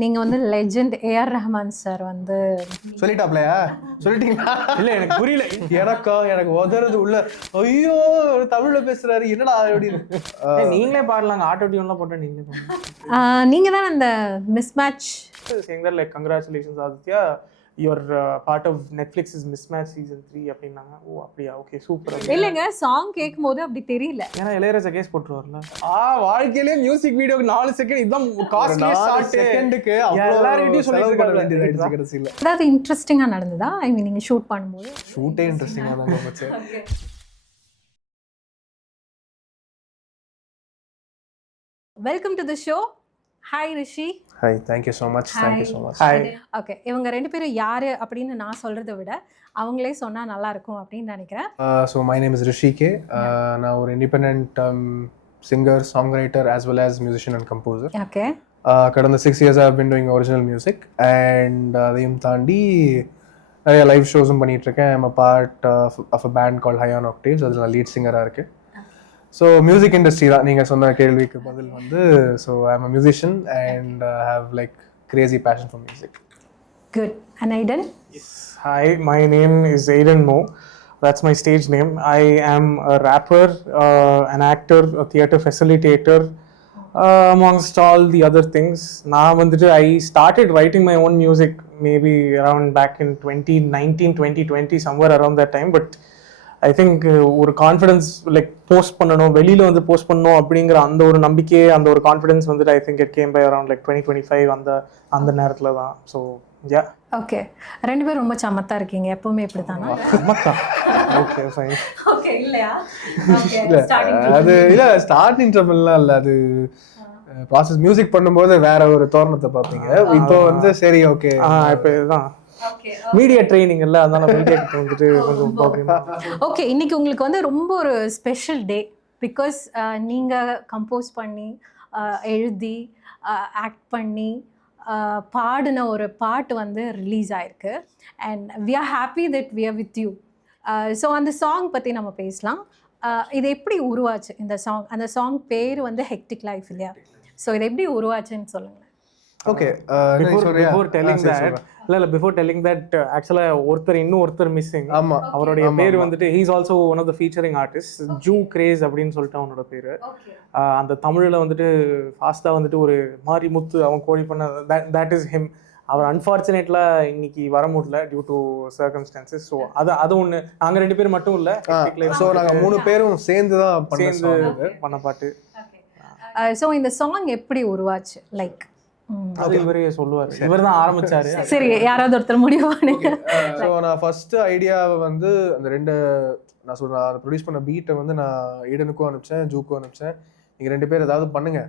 நீங்க வந்து legend AR Rahman sir வந்து சொல்லிட்டாப்லையா? சொல்லிட்டீங்களா? இல்ல எனக்கு புரியல. எனக்கு உதறது உள்ள ஐயோ தமிழ்ல பேசுறாரு என்னடா அப்படின்னு. நீங்களே பாடலாங்க, ஆட்டோ டியூன்லாம் போட்டா நீங்களே பாருங்க. நீங்க தான் அந்த miss match singer like congratulations Aditya, your part of Netflix mismatch season 3 அப்படின்னாங்க. ஓ அப்படியா, ஓகே சூப்பர். இல்லைங்க, சாங் கேட்கும்போது அப்படி தெரியல. ஏன்னா இளையராஜா கேஸ் போட்டுருவார்ல. வாழ்க்கையிலே மியூசிக் வீடியோக்கு 4 செகண்ட் இதுதான் காஸ்ட்லி ஷாட். செகண்டுக்கு எல்லாரும் சொல்லிட்டு இருக்காங்க. கடைசியில் அதாவது இன்ட்ரெஸ்டிங்கா நடந்ததா? ஐ மீன் நீங்க ஷூட் பண்ணும்போது? ஷூட்டே இன்ட்ரெஸ்டிங்காக தான் இருந்துச்சு. Welcome to the show. Hi Rishi. Hi, thank you so much. Thank you so much. Hi. Okay, இவங்க 2 பேரும் யாரு அப்படின்னு நான் சொல்றதை விட அவங்களே சொன்னா நல்லா இருக்கும் அப்படின்னு நினைக்கிறேன். So my name is Rishi K. நான் ஒரு independent singer, song writer as well as musician and composer. Okay. கடந்த 6 years I've been doing original music and அதையும் தாண்டி நிறைய லைவ் ஷோஸும் பண்ணிகிட்ருக்கேன். I'm a part of a band called High on Octaves. அதில் நான் lead சிங்கராக இருக்கேன். ஸோ மியூசிக் இண்டஸ்ட்ரி தான் நீங்கள் சொன்ன கேள்விக்கு பதில் வந்து. So I'm a musician and have like crazy passion for music. Good. And Aidan? Hi, my name is Aiden Mo. That's my stage name. I am a rapper, an actor, a theatre facilitator, amongst all the other things. I started writing my own music maybe around back in 2019, 2020, somewhere around that time. But I think ஒரு confidence like post பண்ணணும், வெளியில் வந்து post பண்ணணும் அப்படிங்கிற அந்த ஒரு நம்பிக்கை, அந்த ஒரு கான்ஃபிடன்ஸ் வந்துட்டு I think it came by around like 2025 அந்த நேரத்தில் தான். So yeah. ஓகே, 2 பேரும் ரொம்ப சமத்தா இருக்கீங்க. எப்பவுமே இப்படி தானா? Okay fine. ஓகே. இல்லையா? அது இல்லை, ஸ்டார்டிங் ட்ரபிள்லாம் இல்லை. அது ப்ராசஸ் மியூசிக் பண்ணும்போது வேற ஒரு தோரணத்தை பார்ப்பீங்க. இப்போ வந்து சரி ஓகே இப்போ இதுதான் மீடியா ட்ரைனிங் இல்லை, அதனால மீடியாக்கு வந்துட்டு கொஞ்சம் ப்ராப்ளம். ஓகே, இன்னைக்கு உங்களுக்கு வந்து ரொம்ப ஒரு ஸ்பெஷல் டே. பிகாஸ் நீங்கள் கம்போஸ் பண்ணி எழுதி ஆக்ட் பண்ணி பாடின ஒரு பாட்டு வந்து ரிலீஸ் ஆயிருக்கு. And we are happy that we are with you. So அந்த சாங் பற்றி நம்ம பேசலாம். இது எப்படி உருவாச்சு இந்த சாங்? அந்த சாங் பேர் வந்து ஹெக்டிக் லைஃப் இல்லையா? ஸோ இது எப்படி உருவாச்சுன்னு சொல்லுங்கள். ஓகே. பிஃபோர் டெல்லிங் தட் ஆக்சுவலாக ஒருத்தர் மிஸ்ஸிங். ஆமாம், அவருடைய பேர் வந்துட்டு he is also one of the featuring artist, ஜூ கிரேஸ் அப்படின்னு சொல்லிட்டு அவனோட பேர். அந்த தமிழில் வந்துட்டு ஃபாஸ்ட்டாக வந்துட்டு ஒரு மாரி முத்து அவன் கோழி பண்ண தட் இஸ் ஹிம். அவர் அன்ஃபார்ச்சுனேட்லாக இன்னைக்கு வர முடியல டியூ டு சர்க்கம்ஸ்டான்சஸ். ஸோ அது ஒன்று. நாங்கள் 2 பேர் மட்டும் இல்லை, ஸோ நாங்கள் 3 பேரும் சேர்ந்து தான் பண்ண பாட்டு. ஸோ இந்த சாங் எப்படி உருவாச்சு? லைக் அது இவரே சொல்லுவார், இவர் தான் ஆரம்பிச்சாரு. சரி, யாராவது ஒருத்தர் முடிவானுங்க. ஸோ நான் ஃபர்ஸ்ட் ஐடியாவை வந்து அந்த 2 நான் சொல்கிறேன், அதை ப்ரொடியூஸ் பண்ண பீட்டை வந்து நான் ஈடனுக்கும் அனுப்பிச்சேன், ஜூக்கும் அனுப்பிச்சேன். நீங்கள் 2 பேர் ஏதாவது பண்ணுங்க.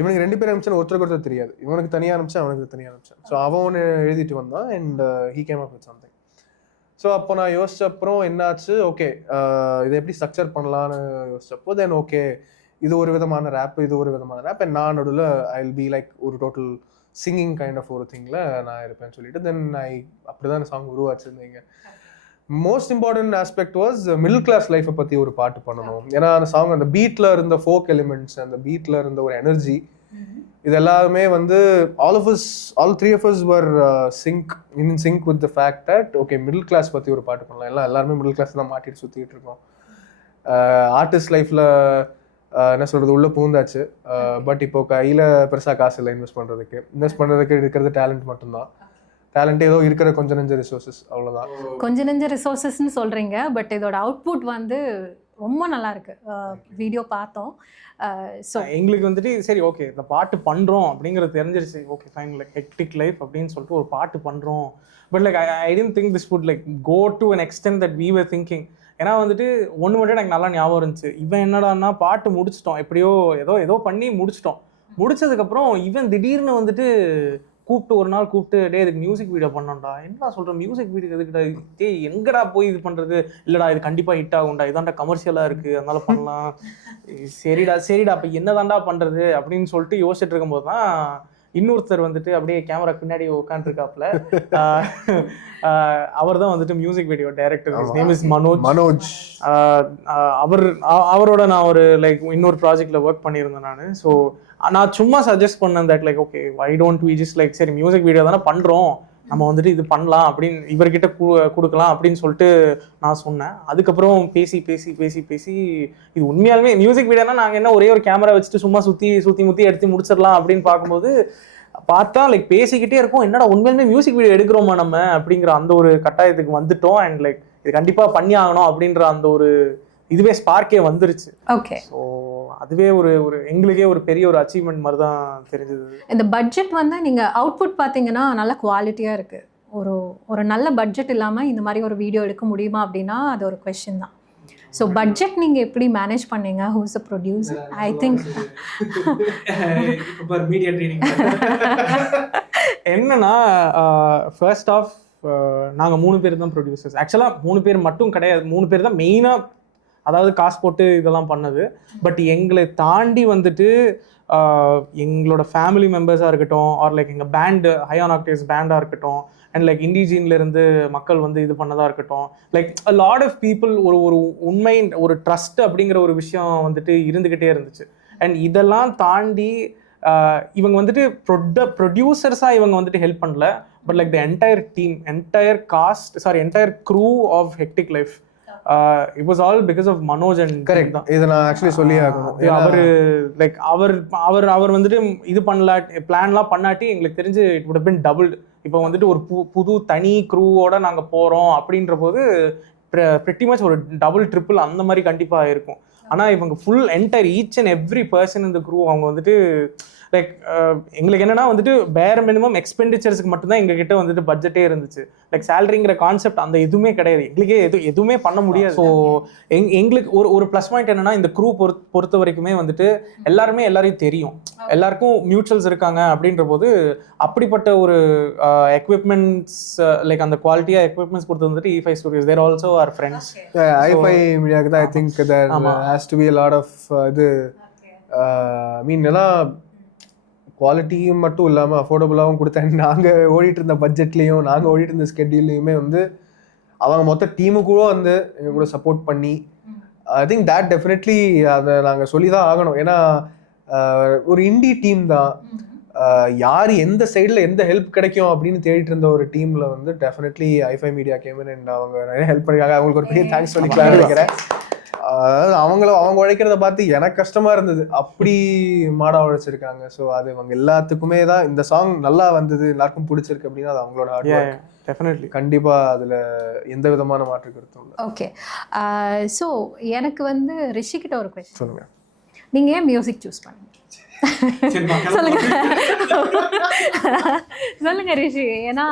இவனுக்கு 2 பேர் அனுப்பிச்சேன்னு ஒருத்தருக்கு தெரியாது. இவனுக்கு தனியாக அனுப்பிச்சேன், அவனுக்கு தனியாக அனுப்பிச்சேன். ஸோ அவன் ஒன்று எழுதிட்டு வந்தான் and he came up with something. So அப்போ நான் யோசிச்ச அப்புறம் என்னாச்சு, ஓகே இதை எப்படி ஸ்ட்ரக்சர் பண்ணலான்னு யோசிச்சப்போ தென் ஓகே இது ஒரு விதமான ரேப், இது ஒரு விதமான ரேப். அண்ட் நான் நடுவில் ஐ வில் பி லைக் ஒரு டோட்டல் சிங்கிங் கைண்ட் ஆஃப் ஒரு திங்கில் நான் இருப்பேன்னு சொல்லிட்டு தென் அப்படிதான் சாங் உருவாச்சுருந்தீங்க. Most important aspect was middle class லைஃப்பை பற்றி ஒரு பாட்டு பண்ணணும். ஏன்னா அந்த சாங் அந்த பீட்டில் இருந்த ஃபோக் எலிமெண்ட்ஸ், அந்த பீட்டில் இருந்த ஒரு எனர்ஜி, இது எல்லாருமே வந்து all 3 of us were in sync with the fact that okay middle class பற்றி ஒரு பாட்டு பண்ணலாம். எல்லாருமே மிடில் கிளாஸ் தான் மாட்டிட்டு சுற்றிட்டு இருக்கோம். ஆர்டிஸ்ட் லைஃப்பில் என்ன சொல்கிறது உள்ள பூந்தாச்சு. பட் இப்போ கையில் பெருசாக காசு இல்லை இன்வெஸ்ட் பண்ணுறதுக்கு இருக்கிறது டேலண்ட் மட்டும்தான். டேலண்ட் ஏதோ இருக்கிற கொஞ்சம் நெஞ்ச ரிசோர்ஸஸ், அவ்வளோதான். கொஞ்சம் நெஞ்ச ரிசோர்ஸஸ்ன்னு சொல்கிறீங்க, பட் இதோட அவுட்புட் வந்து ரொம்ப நல்லா இருக்கு. வீடியோ பார்த்தோம். ஸோ எங்களுக்கு வந்துட்டு சரி ஓகே இந்த பாட்டு பண்ணுறோம் அப்படிங்கிறது தெரிஞ்சிருச்சு. Okay fine, like hectic life அப்படின்னு சொல்லிட்டு ஒரு பாட்டு பண்ணுறோம். But like I don't think this would like go to an extent that we were thinking. ஏன்னா வந்துட்டு ஒன்று மட்டும் எனக்கு நல்லா ஞாபகம் இருந்துச்சு. இவன் என்னடான்னா பாட்டு முடிச்சிட்டோம், எப்படியோ ஏதோ பண்ணி முடிச்சிட்டோம். முடிச்சதுக்கப்புறம் இவன் திடீர்னு வந்துட்டு ஒரு நாள் கூப்பிட்டு டே இதுக்கு மியூசிக் வீடியோ பண்ணோம்டா. என்னடா சொல்கிறேன், மியூசிக் வீடியோ எதுக்குடா? டே எங்கடா போய் இது பண்ணுறது? இல்லைடா இது கண்டிப்பாக ஹிட் ஆகும்டா, இதான்டா கமர்ஷியலாக இருக்குது, அதனால பண்ணலாம். சரிடா அப்போ என்னதான்டா பண்ணுறது அப்படின்னு சொல்லிட்டு யோசிச்சுட்டு இருக்கும்போது தான் இன்னொருத்தர் வந்துட்டு அப்படியே கேமரா பின்னாடி உட்காந்துருக்காப்புல. அவர் தான் வந்துட்டு music video director. His name is Manoj. அவரோட நான் ஒரு லைக் இன்னொரு ப்ராஜெக்டில் ஒர்க் பண்ணியிருந்தேன் நான். ஸோ நான் சும்மா சஜஸ்ட் பண்ணேன் that like okay why don't we just like சரி மியூசிக் வீடியோ தானே பண்ணுறோம், நம்ம வந்துட்டு இது பண்ணலாம் அப்படின்னு இவர்கிட்ட கொடுக்கலாம் அப்படின்னு சொல்லிட்டு நான் சொன்னேன். அதுக்கப்புறம் பேசி பேசி பேசி பேசி இது உண்மையாலுமே மியூசிக் வீடியோனா நாங்கள் என்ன ஒரே ஒரு கேமரா வச்சுட்டு சும்மா சுற்றி முற்றி எடுத்து முடிச்சிடலாம் அப்படின்னு பார்க்கும்போது பார்த்தா லைக் பேசிக்கிட்டே இருக்கும், என்னடா உண்மையிலுமே மியூசிக் வீடியோ எடுக்கிறோமா நம்ம அப்படிங்கிற அந்த ஒரு கட்டாயத்துக்கு வந்துட்டோம். அண்ட் லைக் இது கண்டிப்பாக பண்ணி ஆகணும் அப்படின்ற அந்த ஒரு இதுவே ஸ்பார்க்கே வந்துருச்சு. ஓகே, ஸோ அதுவே ஒரு எங்களுக்கே ஒரு பெரிய ஒரு அச்சீவ்மெண்ட் மாதிரி தான் தெரிஞ்சது. இந்த பட்ஜெட் வந்து நீங்கள் அவுட்புட் பார்த்தீங்கன்னா நல்ல குவாலிட்டியாக இருக்குது. ஒரு நல்ல பட்ஜெட் இல்லாமல் இந்த மாதிரி ஒரு வீடியோ எடுக்க முடியுமா அப்படின்னா அது ஒரு கொஸ்டின் தான். ஸோ பட்ஜெட் நீங்கள் எப்படி மேனேஜ் பண்ணீங்க? Whose a producer? I think media training என்னன்னா ஃபர்ஸ்ட் ஆஃப் நாங்கள் 3 பேர் தான் ப்ரொடியூசர்ஸ். ஆக்சுவலாக 3 பேர் மட்டும் கிடையாது, 3 பேர் தான் மெயினாக அதாவது காசு போட்டு இதெல்லாம் பண்ணது. பட் எங்களை தாண்டி வந்துட்டு எங்களோட ஃபேமிலி மெம்பர்ஸாக இருக்கட்டும், ஆர் லைக் எங்கள் பேண்டு ஹை ஆன் ஆக்டேவ்ஸ் பேண்டாக இருக்கட்டும், அண்ட் லைக் இண்டிஜின்லேருந்து மக்கள் வந்து இது பண்ணதாக இருக்கட்டும், like a lot of people ஒரு உண்மை ஒரு ட்ரஸ்ட் அப்படிங்கிற ஒரு விஷயம் வந்துட்டு இருந்துக்கிட்டே இருந்துச்சு. அண்ட் இதெல்லாம் தாண்டி இவங்க வந்துட்டு ப்ரொடியூசர்ஸாக இவங்க வந்துட்டு ஹெல்ப் பண்ணல, but like the entire team, entire crew of hectic life, it was all because of Manoj and correct. இதை நான் ஆக்சுவலி சொல்லி ஆகணும். அவர் வந்துட்டு இது பண்ணலாட்டி பிளான்லாம் பண்ணாட்டி எங்களுக்கு தெரிஞ்சு it would have been doubled. இப்போ வந்துட்டு ஒரு புது தனி க்ரூவோட நாங்கள் போகிறோம் அப்படின்ற போது pretty much ஒரு டபுள் ட்ரிபிள் அந்த மாதிரி கண்டிப்பாக இருக்கும். ஆனால் இவங்க full entire each and every person இந்த க்ரூ அவங்க வந்துட்டு லைக் எங்களுக்கு என்னன்னா வந்துட்டு பேர் மினிமம் எக்ஸ்பெண்டிச்சர்ஸ்க்கு மட்டும்தான் எங்ககிட்ட வந்துட்டு பட்ஜெட்டே இருந்துச்சு. லைக் சேலரிங்கிற கான்செப்ட் அந்த எதுவுமே கிடையாது, எங்களுக்கே எதுவுமே பண்ண முடியாது. ஸோ எங்களுக்கு ஒரு ப்ளஸ் பாயிண்ட் என்னன்னா இந்த க்ரூ பொறுத்த வரைக்குமே வந்துட்டு எல்லாரையும் தெரியும், எல்லாருக்கும் மியூச்சுவல்ஸ் இருக்காங்க அப்படின்ற போது அப்படிப்பட்ட ஒரு எக்யூப்மெண்ட்ஸ் லைக் அந்த குவாலிட்டியாக எக்யூப்மெண்ட்ஸ் கொடுத்து வந்துட்டு E5 Studios there also are friends. i5 மீடியாவுக்கு தான் I think there has to be a lot of இது மீன் எல்லாம் குவாலிட்டியும் மட்டும் இல்லாமல் அஃபோர்டபுளாகவும் கொடுத்தாங்க. நாங்கள் ஓடிட்டு இருந்த பட்ஜெட்லேயும் நாங்கள் ஓடிட்டு இருந்த ஸ்கெட்யூல்லையுமே வந்து அவங்க மொத்த டீமு கூட வந்து எங்கள் கூட சப்போர்ட் பண்ணி ஐ திங்க் தேட் டெஃபினெட்லி அதை நாங்கள் சொல்லி தான் ஆகணும். ஏன்னா ஒரு இண்டி டீம் தான், யார் எந்த சைடில் எந்த ஹெல்ப் கிடைக்கும் அப்படின்னு தேடிட்டு இருந்த ஒரு டீமில் வந்து definitely i5 media Cayman and அவங்க நிறைய ஹெல்ப் பண்ணியிருக்காங்க. அவங்களுக்கு ஒரு பெரிய தேங்க்ஸ் சொல்லிக்கலாம் நினைக்கிறேன். அதாவது அவங்க உழைக்கிறத பார்த்து எனக்கு கஷ்டமா இருந்தது, அப்படி மாடா உழைச்சிருக்காங்க. ஸோ அது அவங்க எல்லாத்துக்குமே தான் இந்த சாங் நல்லா வந்தது, எல்லாருக்கும் பிடிச்சிருக்கு அப்படின்னா அது அவங்களோட ஹார்ட் ஒர்க். டெஃபினெட்லி கண்டிப்பாக அதில் எந்த விதமான மாற்று கருத்தும் இல்லை. ஓகே, ஸோ எனக்கு வந்து ரிஷிக்கிட்ட ஒரு கொஸ்டின். சொல்லுங்க, நீங்கள் ஏன் மியூசிக் சூஸ் பண்ணுங்க? சொல்லுங்க ரிஷி. ஏன்னா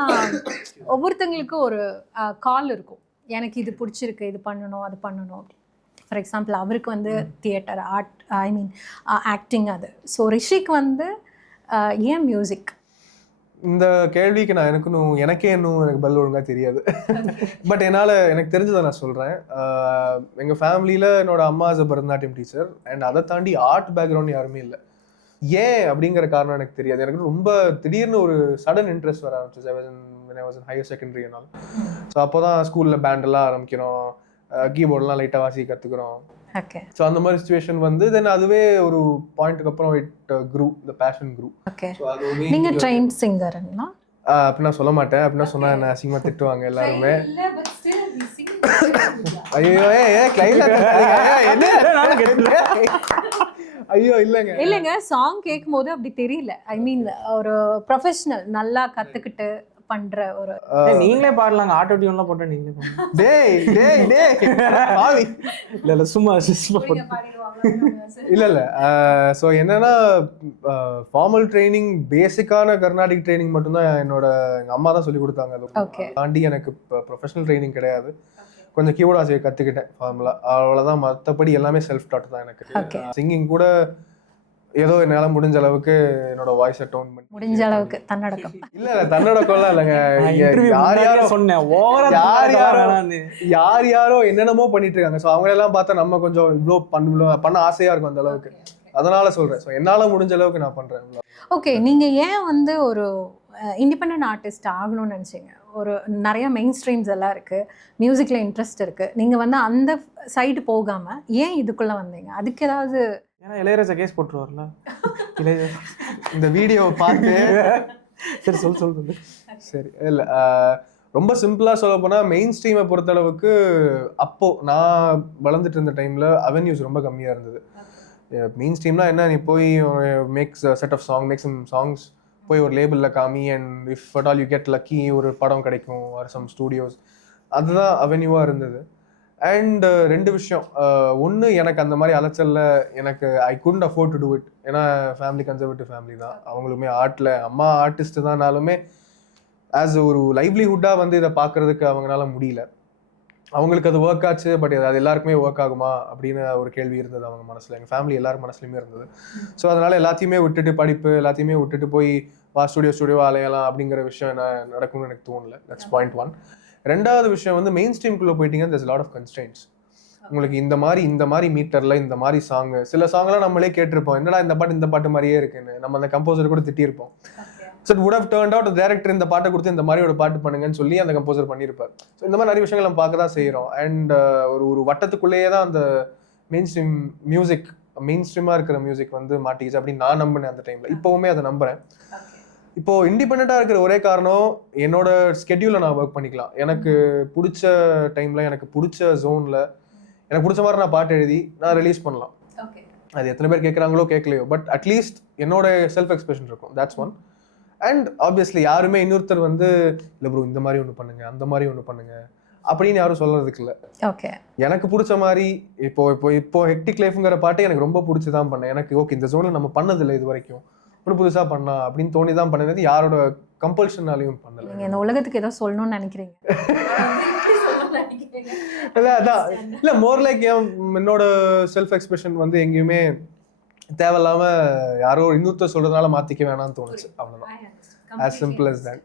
ஒவ்வொருத்தங்களுக்கும் ஒரு கால் இருக்கும், எனக்கு இது பிடிச்சிருக்கு, இது பண்ணணும் அது பண்ணணும் அப்படி. ஃபார் எக்ஸாம்பிள் அவருக்கு வந்து தியேட்டர் ஆர்ட், ஐ மீன் ஆக்டிங் அது. ஸோ ரிஷிக்கு வந்து ஏன் மியூசிக்? இந்த கேள்விக்கு நான் எனக்கே எனக்கு பதில் ஒழுங்காக தெரியாது. பட் எனக்கு தெரிஞ்சதை நான் சொல்கிறேன். எங்கள் ஃபேமிலியில் என்னோட அம்மா இஸ் பரதநாட்டியம் டீச்சர் அண்ட் அதை தாண்டி ஆர்ட் பேக்ரவுண்ட் யாருமே இல்லை. ஏன் அப்படிங்கிற காரணம் எனக்கு தெரியாது. எனக்கு ரொம்ப திடீர்னு ஒரு சடன் இன்ட்ரெஸ்ட் வர ஆரம்பிச்சு ஹையர் செகண்டரி என்னால். ஸோ அப்போ தான் ஸ்கூலில் பேண்டெல்லாம் ஆரம்பிக்கிறோம், கீபோர்டெலாம் லைட்டாக வாசிக்க கற்றுக்குறோம். ஓகே, ஸோ அந்த மாதிரி சிச்சுவேஷன் வந்து தென் அதுவே ஒரு பாயிண்ட்டுக்கு அப்புறம் it crew, the passion crew. Okay, நீங்கள் ட்ரெயின் சிங்கர்னா? அப்படின்னா சொல்ல மாட்டேன், அப்படின்னா சொன்னா என்ன அசிங்கமாக திட்டுவாங்க எல்லாருமே. ஐயோ ஐயோ இல்லைங்க, சாங் கேட்கும் போது அப்படி தெரியல. ஐ மீன் ஒரு ப்ரொஃபஷனல் நல்லா கற்றுக்கிட்டு பண்ற ஒரு நீங்களே பாடலாங்க, ஆட்டோ டியூன்லாம் போட்டா நீங்களே பாடுங்க. பாவி இல்ல சும்மா இல்ல ஸோ என்னன்னா ஃபார்மல் ட்ரைனிங், பேசிக்கான கர்நாடிக் ட்ரைனிங் மட்டும்தான் எங்க அம்மா தான் சொல்லி கொடுத்தாங்க. அதை தாண்டி எனக்கு ப்ரொஃபஷனல் ட்ரைனிங் கிடையாது. கொஞ்சம் கீபோர்ட் வாசிக்க கற்றுக்கிட்டேன் ஃபார்முலா, அவ்வளோதான். மற்றபடி எல்லாமே செல்ஃப் டாட் தான் எனக்கு. சிங்கிங் கூட ஏதோ என்னால் முடிஞ்ச அளவுக்கு என்னோட வாய்ஸை டோன் பண்ணி முடிஞ்ச அளவுக்கு தன்னடக்கம். இல்ல தன்னடக்கம்லாம் இல்லைங்க. யார் யாரோ என்னென்னமோ பண்ணிட்டு இருக்காங்க. ஸோ அவங்களெல்லாம் பார்த்தா நம்ம கொஞ்சம் இவ்வளோ பண்ண ஆசையா இருக்கும் அந்த அளவுக்கு. அதனால சொல்றேன். ஸோ என்னால் முடிஞ்ச அளவுக்கு நான் பண்றேன். ஓகே, நீங்க ஏன் வந்து ஒரு இண்டிபெண்டன்ட் ஆர்டிஸ்ட் ஆகணும்னு நினச்சிங்க? ஒரு நிறைய மெயின் ஸ்ட்ரீம்ஸ் எல்லாம் இருக்குது, மியூசிக்கில் இன்ட்ரெஸ்ட் இருக்குது, நீங்கள் வந்து அந்த சைடு போகாமல் ஏன் இதுக்குள்ளே வந்தீங்க? அதுக்கு ஏதாவது ஏன்னா இளையராஜா கேஸ் போட்டுருவார்ல. இளையராஜா இந்த வீடியோவை பார்த்து சரி சொல்லு. சரி இல்லை, ரொம்ப சிம்பிளாக சொல்ல போனால் மெயின் ஸ்ட்ரீமை பொறுத்தளவுக்கு அப்போது நான் வளர்ந்துட்டு இருந்த டைமில் அவென்யூஸ் ரொம்ப கம்மியாக இருந்தது. மெயின் ஸ்ட்ரீம்னா என்ன, நீ போய் makes set of make some songs, போய் ஒரு லேபிளில் காமி, and if at all you get lucky ஒரு படம் கிடைக்கும் ஆர் சம் ஸ்டூடியோஸ், அதுதான் அவென்யூவாக இருந்தது. அண்ட் ரெண்டு விஷயம், ஒன்று எனக்கு அந்த மாதிரி அலைச்சலில் எனக்கு ஐ couldn't afford to do it. ஏன்னா ஃபேமிலி கன்சர்வேட்டிவ் ஃபேமிலி தான், அவங்களுமே ஆர்ட்டில் அம்மா ஆர்டிஸ்ட் தான்னாலுமே ஆஸ் ஒரு லைவ்லிஹுட்டாக வந்து இதை பார்க்குறதுக்கு அவங்களால முடியல. அவங்களுக்கு அது ஒர்க் ஆச்சு, பட் அது எல்லாருக்குமே ஒர்க் ஆகுமா அப்படின்னு ஒரு கேள்வி இருந்தது அவங்க மனசில், எங்கள் ஃபேமிலி எல்லாரும் மனசுலையுமே இருந்தது. ஸோ அதனால் எல்லாத்தையுமே விட்டுட்டு படிப்பு எல்லாத்தையுமே விட்டுட்டு போய் ஸ்டுடியோ அலையலாம் அப்படிங்கிற விஷயம் என்ன நடக்கும்னு எனக்கு தோணல. That's point one. ரெண்டாவது விஷயம் வந்து மெயின் ஸ்ட்ரீம்குள்ளே போயிட்டீங்கன்னா there's a lot of constraints. உங்களுக்கு இந்த மாதிரி மீட்டரில் இந்த மாதிரி சாங்கு, சில சாங்லாம் நம்மளே கேட்டிருப்போம், என்னடா இந்த பாட்டு மாதிரியே இருக்குன்னு நம்ம அந்த கம்போசர் கூட திட்டியிருப்போம். So it would have turned out director இந்த பாட்டை கொடுத்து இந்த மாதிரி ஒரு பாட்டு பண்ணுங்கன்னு சொல்லி அந்த கம்போசர் பண்ணியிருப்பார். ஸோ இந்த மாதிரி நிறைய விஷயங்கள் நம்ம பார்க்க தான் செய்கிறோம். அண்ட் ஒரு வட்டத்துக்குள்ளேயே தான் அந்த மெயின் ஸ்ட்ரீமாக இருக்கிற மியூசிக் வந்து மாட்டிக்கிச்சு அப்படின்னு நான் நம்பினேன் அந்த டைமில். இப்போவுமே அதை நம்புகிறேன். இப்போது இண்டிபெண்ட்டாக இருக்கிற ஒரே காரணம், என்னோட ஸ்கெட்யூலில் நான் ஒர்க் பண்ணிக்கலாம். எனக்கு பிடிச்ச டைமில் எனக்கு பிடிச்ச ஜோனில் எனக்கு பிடிச்ச மாதிரி நான் பாட்டு எழுதி நான் ரிலீஸ் பண்ணலாம். அது எத்தனை பேர் கேட்குறாங்களோ கேட்கலையோ, பட் அட்லீஸ்ட் என்னோட செல்ஃப் எக்ஸ்பிரஷன் இருக்கும். That's one. அண்ட் ஆப்வியஸ்லி யாருமே இன்னொருத்தர் வந்து இல்லை ப்ரோ இந்த மாதிரி ஒன்று பண்ணுங்க அந்த மாதிரி ஒன்று பண்ணுங்க அப்படின்னு யாரும் சொல்றதுக்கு இல்லை. ஓகே, எனக்கு பிடிச்ச மாதிரி இப்போ ஹெக்டிக் லைஃப்ங்கிற பாட்டை எனக்கு ரொம்ப பிடிச்சி தான் பண்ணேன். எனக்கு ஓகே இந்த ஜோனில் நம்ம பண்ணதில்லை இது வரைக்கும், ஒன்று புதுசாக பண்ணா அப்படின்னு தோணி தான் பண்ணது, யாரோட கம்பல்ஷனாலையும் பண்ணல. நீங்கள் இந்த உலகத்துக்கு ஏதோ சொல்லணும்னு நினைக்கிறீங்க? இல்லை அதான் இல்லை, மோர் லைக் என்னோட செல்ஃப் எக்ஸ்பிரஷன் வந்து எங்கேயுமே தேவையில்லாம யாரோ இன்னொருத்தர் சொல்றதுனால மாத்திக்க வேணாம்னு தோணுச்சு, அவ்வளவுதான். as simple as that.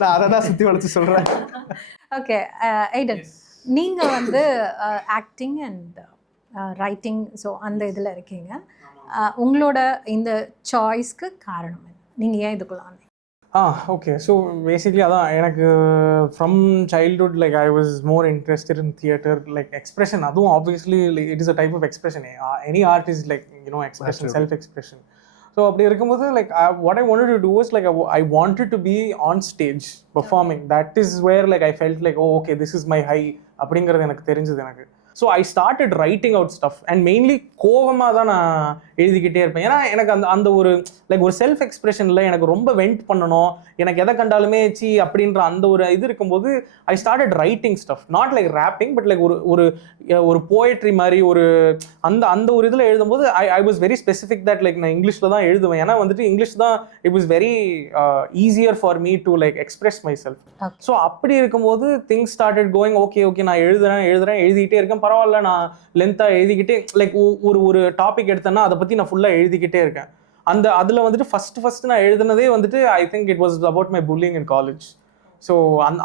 நான் அதை தான் சுற்றி வளைச்சு சொல்கிறேன். ஓகே ஐடன், நீங்கள் வந்து ஆக்டிங் அண்ட் ரைட்டிங் ஸோ அந்த இதில் இருக்கீங்க. உங்களோட இந்த சாய்ஸ்க்கு காரணம் என்ன? நீங்கள் ஏன் இதுக்குள்ள ஓகே. ஸோ பேசிக்லி அதான் எனக்கு from childhood like I was more interested in theatre, like expression. அதுவும் obviously it is a type of expression. Any art is like you know expression, self expression. So அப்படி இருக்கும்போது like what I wanted to do is like I wanted to be on stage performing. That is where like I felt like okay this is my high அப்படிங்கிறது எனக்கு தெரிஞ்சது எனக்கு. So I started writing out stuff and mainly கோவமாக தான் நான் எழுதிக்கிட்டே இருப்பேன். ஏன்னா எனக்கு அந்த ஒரு லைக் ஒரு செல்ஃப் எக்ஸ்பிரஷனில் எனக்கு ரொம்ப வெண்ட் பண்ணணும், எனக்கு எதை கண்டாலுமே அப்படின்ற அந்த ஒரு இது இருக்கும்போது ஐ started writing stuff. Not like wrapping but like ஒரு போயட்ரி மாதிரி ஒரு அந்த ஒரு இதில் எழுதும்போது I was very specific that like நான் இங்கிலீஷில் தான் எழுதுவேன். ஏன்னா வந்துட்டு இங்கிலீஷ் தான் it was very easier for me to like express my self. So அப்படி இருக்கும்போது திங்ஸ் ஸ்டார்டட் கோயிங் ஓகே நான் எழுதிக்கிட்டே இருக்கேன், பரவாயில்ல நான் லென்த்தாக எழுதிக்கிட்டே லைக் ஒரு டாபிக் எடுத்தேன்னா அதை பற்றி நான் ஃபுல்லாக எழுதிக்கிட்டே இருக்கேன். அதில் வந்துட்டு ஃபர்ஸ்ட் நான் எழுதுனதே வந்துட்டு I think it was about my bullying in college. So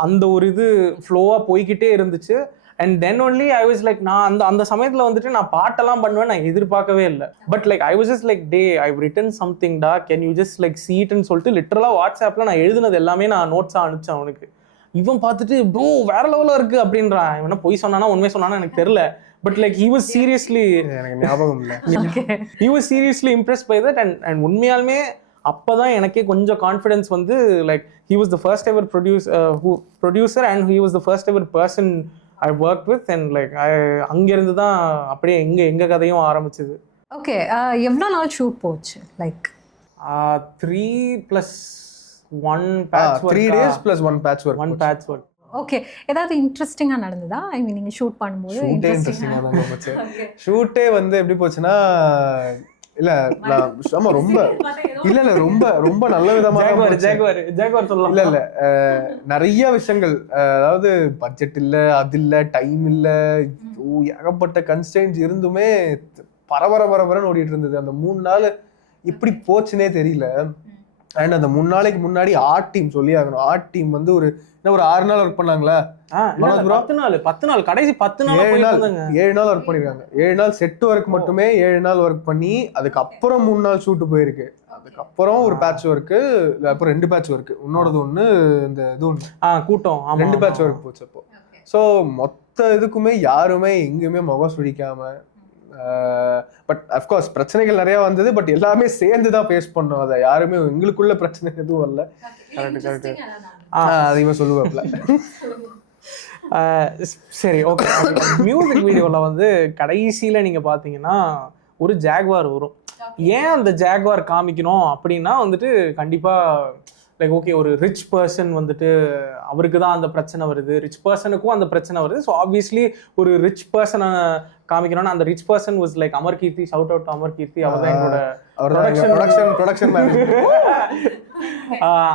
அந்த ஒரு இது ஃப்ளோவாக போய்கிட்டே இருந்துச்சு. And then only I was like நான் அந்த சமயத்தில் வந்துட்டு நான் பாட்டெல்லாம் பண்ணுவேன் நான் எதிர்பார்க்கவே இல்லை. But like I was just like day I written something டா கேன் யூ ஜஸ்ட் லைக் சீட்னு சொல்லிட்டு லிட்டரலாக வாட்ஸ்அப்பில் நான் எழுதுனது எல்லாமே நான் நோட்ஸாக அனுப்பிச்சேன் அவனுக்கு. இவன் பார்த்துட்டு ப்ரோ வேற லெவலில் இருக்குது அப்படின்றான். இவனை பொய் சொன்னானா உண்மை சொன்னானா எனக்கு தெரியல. But like he was seriously எனக்கு ஞாபகம் இல்லை, he was seriously impressed by that. and உண்மையாலுமே அப்பதான் எனக்கே கொஞ்சம் கான்ஃபிடன்ஸ் வந்து like he was the first ever producer and he was the first ever person I worked with and like அங்கிருந்து தான் அப்படியே எங்க கதையும் ஆரம்பிச்சது. ஓகே, எவ்வளோ நாள் ஷூட் போச்சு? Like 3+1 patchwork. 3 days plus 1 patchwork. Okay, ஏதாவது இன்ட்ரெஸ்டிங்காக நடந்ததா? ஐ மீன் நீங்கள் ஷூட் பண்ணும்போது இன்ட்ரெஸ்டிங்காக தான் போச்சு. ஷூட்டே வந்து எப்படி போச்சுன்னா இல்லை ஆமாம் ரொம்ப இல்லை ரொம்ப நல்ல விதமாக ஜாகுவார் சொல்லலாம். இல்லை நிறைய விஷயங்கள், அதாவது பட்ஜெட் இல்லை, அது இல்லை, டைம் இல்லை, ஏகப்பட்ட கன்ஸ்டன்ட்ஸ் இருந்துமே பரபரன்னு ஓடிட்டு இருந்தது. அந்த 3 நாள் இப்படி போச்சுன்னே தெரியல. அண்ட் அந்த 3 நாளைக்கு முன்னாடி ஆர்ட் டீம் சொல்லி ஆகணும். ஆர்ட் டீம் வந்து ஒரு 6 நாள் ஒர்க் பண்ணாங்களா? 10 நாள் கடைசி 10 நாள் 7 நாள் ஒர்க் பண்ணிருக்காங்க. 7 நாள் செட் ஒர்க் மட்டுமே 7 நாள் ஒர்க் பண்ணி அதுக்கப்புறம் 3 நாள் ஷூட்டு போயிருக்கு. அதுக்கப்புறம் ஒரு பேட்ச் ஒர்க்கு, அப்புறம் 2 பேட்ச் ஒர்க்கு, உன்னோடது ஒன்று, இந்த இது ஒன்று கூட்டம் 2 பேட்ச் ஒர்க் போச்சு அப்போ. ஸோ மொத்த இதுக்குமே யாருமே எங்கேயுமே முகம் சுழிக்காம பட் அஃப்கோர்ஸ் பிரச்சனைகள் நிறைய வந்தது, பட் எல்லாமே சேர்ந்து தான் ஃபேஸ் பண்ணோம். அதை யாருமே எங்களுக்குள்ள பிரச்சனை எதுவும் இல்லை. அதிகமாக சொல்லுவாப்ல. சரி, ஓகே. மியூசிக் வீடியோவில் வந்து கடைசியில் நீங்கள் பார்த்தீங்கன்னா ஒரு ஜாக்வார் வரும். ஏன் அந்த ஜாக்வார் காமிக்கணும் அப்படின்னா வந்துட்டு கண்டிப்பாக லைக் ஓகே, ஒரு ரிச் பர்சன் வந்துட்டு அவருக்கு தான் அந்த பிரச்சனை வருது, ரிச் பர்சனுக்கும் அந்த பிரச்சனை வருது. ஸோ ஆப்வியஸ்லி ஒரு ரிச் பர்சனை காமிக்கணும்னா அந்த rich person was like Amar Keerthi. Shout out Amar Keerthi. அவர் தான் என்னோட ப்ரொடக்ஷன் மேனேஜர்.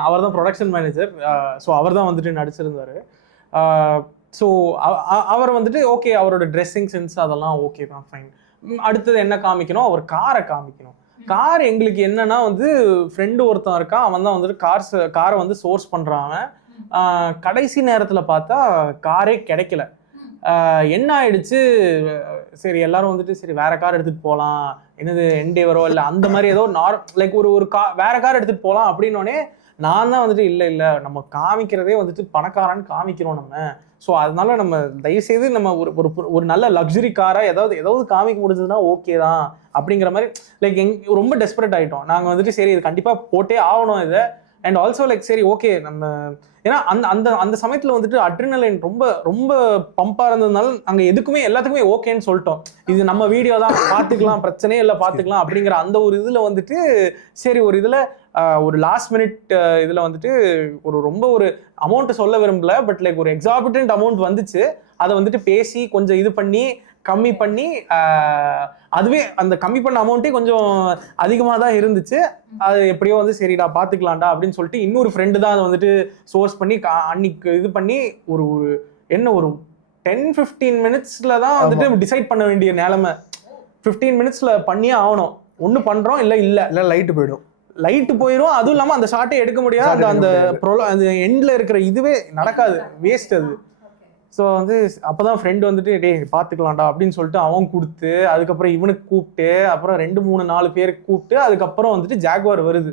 அவர் தான் ப்ரொடக்ஷன் மேனேஜர். ஸோ அவர் தான் வந்துட்டு நடிச்சிருந்தாரு. ஸோ அவர் வந்துட்டு ஓகே, அவரோட ட்ரெஸ்ஸிங் சென்ஸ் அதெல்லாம் ஓகே தான், ஃபைன். அடுத்தது என்ன காமிக்கணும், அவர் காரை காமிக்கணும். கார் எங்களுக்கு என்னன்னா வந்து ஃப்ரெண்டு ஒருத்தன் இருக்கான், அவன் தான் வந்துட்டு காரை வந்து சோர்ஸ் பண்ணுறான். கடைசி நேரத்தில் பார்த்தா காரே கிடைக்கல. என்ன ஆயிடுச்சு, சரி எல்லாரும் வந்துட்டு சரி வேற கார் எடுத்துகிட்டு போகலாம், என்னது என்டேவரோ இல்லை அந்த மாதிரி ஏதோ லைக் ஒரு வேற கார் எடுத்துகிட்டு போகலாம் அப்படின்னோடனே நான் தான் வந்துட்டு இல்லை நம்ம காமிக்கிறதே வந்துட்டு பணக்காரன்னு காமிக்கிறோம் நம்ம. ஸோ அதனால நம்ம தயவுசெய்து நம்ம ஒரு நல்ல லக்ஸுரி காரை ஏதாவது காமிக்க முடிஞ்சதுன்னா ஓகே தான் அப்படிங்கிற மாதிரி லைக் ரொம்ப டெஸ்பரேட் ஆகிட்டோம் நாங்கள் வந்துட்டு. சரி இது கண்டிப்பாக போட்டே ஆகணும் இதை. அண்ட் ஆல்சோ லைக் சரி ஓகே நம்ம, ஏன்னா அந்த சமயத்தில் வந்துட்டு அட்ரினலைன் ரொம்ப ரொம்ப பம்பாக இருந்ததுனால நாங்கள் எல்லாத்துக்குமே ஓகேன்னு சொல்லிட்டோம். இது நம்ம வீடியோ தான், பார்த்துக்கலாம், பிரச்சனையே இல்லை, பார்த்துக்கலாம் அப்படிங்கிற அந்த ஒரு இதில் வந்துட்டு சரி ஒரு இதில் ஒரு லாஸ்ட் மினிட் இதில் வந்துட்டு ரொம்ப ஒரு அமௌண்ட்டு சொல்ல விரும்பல, பட் லைக் ஒரு எக்ஸாபிட்டன்ட் அமௌண்ட் வந்துச்சு. அதை வந்துட்டு பேசி கொஞ்சம் இது பண்ணி கம்மி பண்ணி அதுவே அந்த கம்மி பண்ண அமௌண்ட்டே கொஞ்சம் அதிகமாக தான் இருந்துச்சு. அது எப்படியோ வந்து சரிடா பார்த்துக்கலாம்டா அப்படின்னு சொல்லிட்டு இன்னொரு ஃப்ரெண்டு தான் அதை வந்துட்டு சோர்ஸ் பண்ணி அன்னைக்கு இது பண்ணி ஒரு 10-15 மினிட்ஸில் தான் வந்துட்டு டிசைட் பண்ண வேண்டிய நிலைமை. 15 மினிட்ஸில் பண்ணியே ஆகணும். ஒன்று பண்ணுறோம் இல்லை லைட்டு போயிடும். அதுவும் இல்லாமல் அந்த ஷாட்டே எடுக்க முடியாது. அந்த எண்டில் இருக்கிற இதுவே நடக்காது, வேஸ்ட் அது. ஸோ வந்து அப்போ தான் ஃப்ரெண்டு வந்துட்டு டே பார்த்துக்கலாம்டா அப்படின்னு சொல்லிட்டு அவன் கொடுத்து, அதுக்கப்புறம் இவனுக்கு கூப்பிட்டு, அப்புறம் 2-3-4 பேருக்கு கூப்பிட்டு, அதுக்கப்புறம் வந்துட்டு ஜாக்வார் வருது.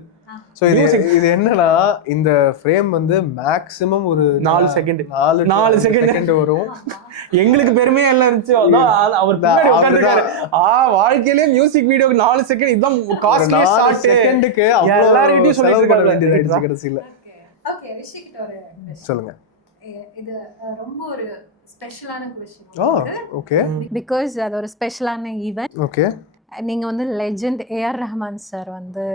ஸோ இது என்னன்னா இந்த ஃப்ரேம் வந்து மேக்ஸிமம் ஒரு 4 செகண்ட் வரும். எங்களுக்கு பெருமையா எல்லாம் இருந்துச்சு. அவர் வாழ்க்கையிலே மியூசிக் வீடியோக்கு 4 செகண்ட் இதுதான் காஸ்ட்லி செகண்டுக்கு எல்லாரும் சொல்லிட்டு கடைசியில். சொல்லுங்க. இது ரொம்ப ஒரு ஸ்பெஷலான விஷயம். ஓகே, பிகாஸ் அது ஒரு ஸ்பெஷலான ஈவென்ட். ஓகே, நீங்க வந்து லெஜெண்ட் ஏஆர் ரஹ்மான் சார் வந்து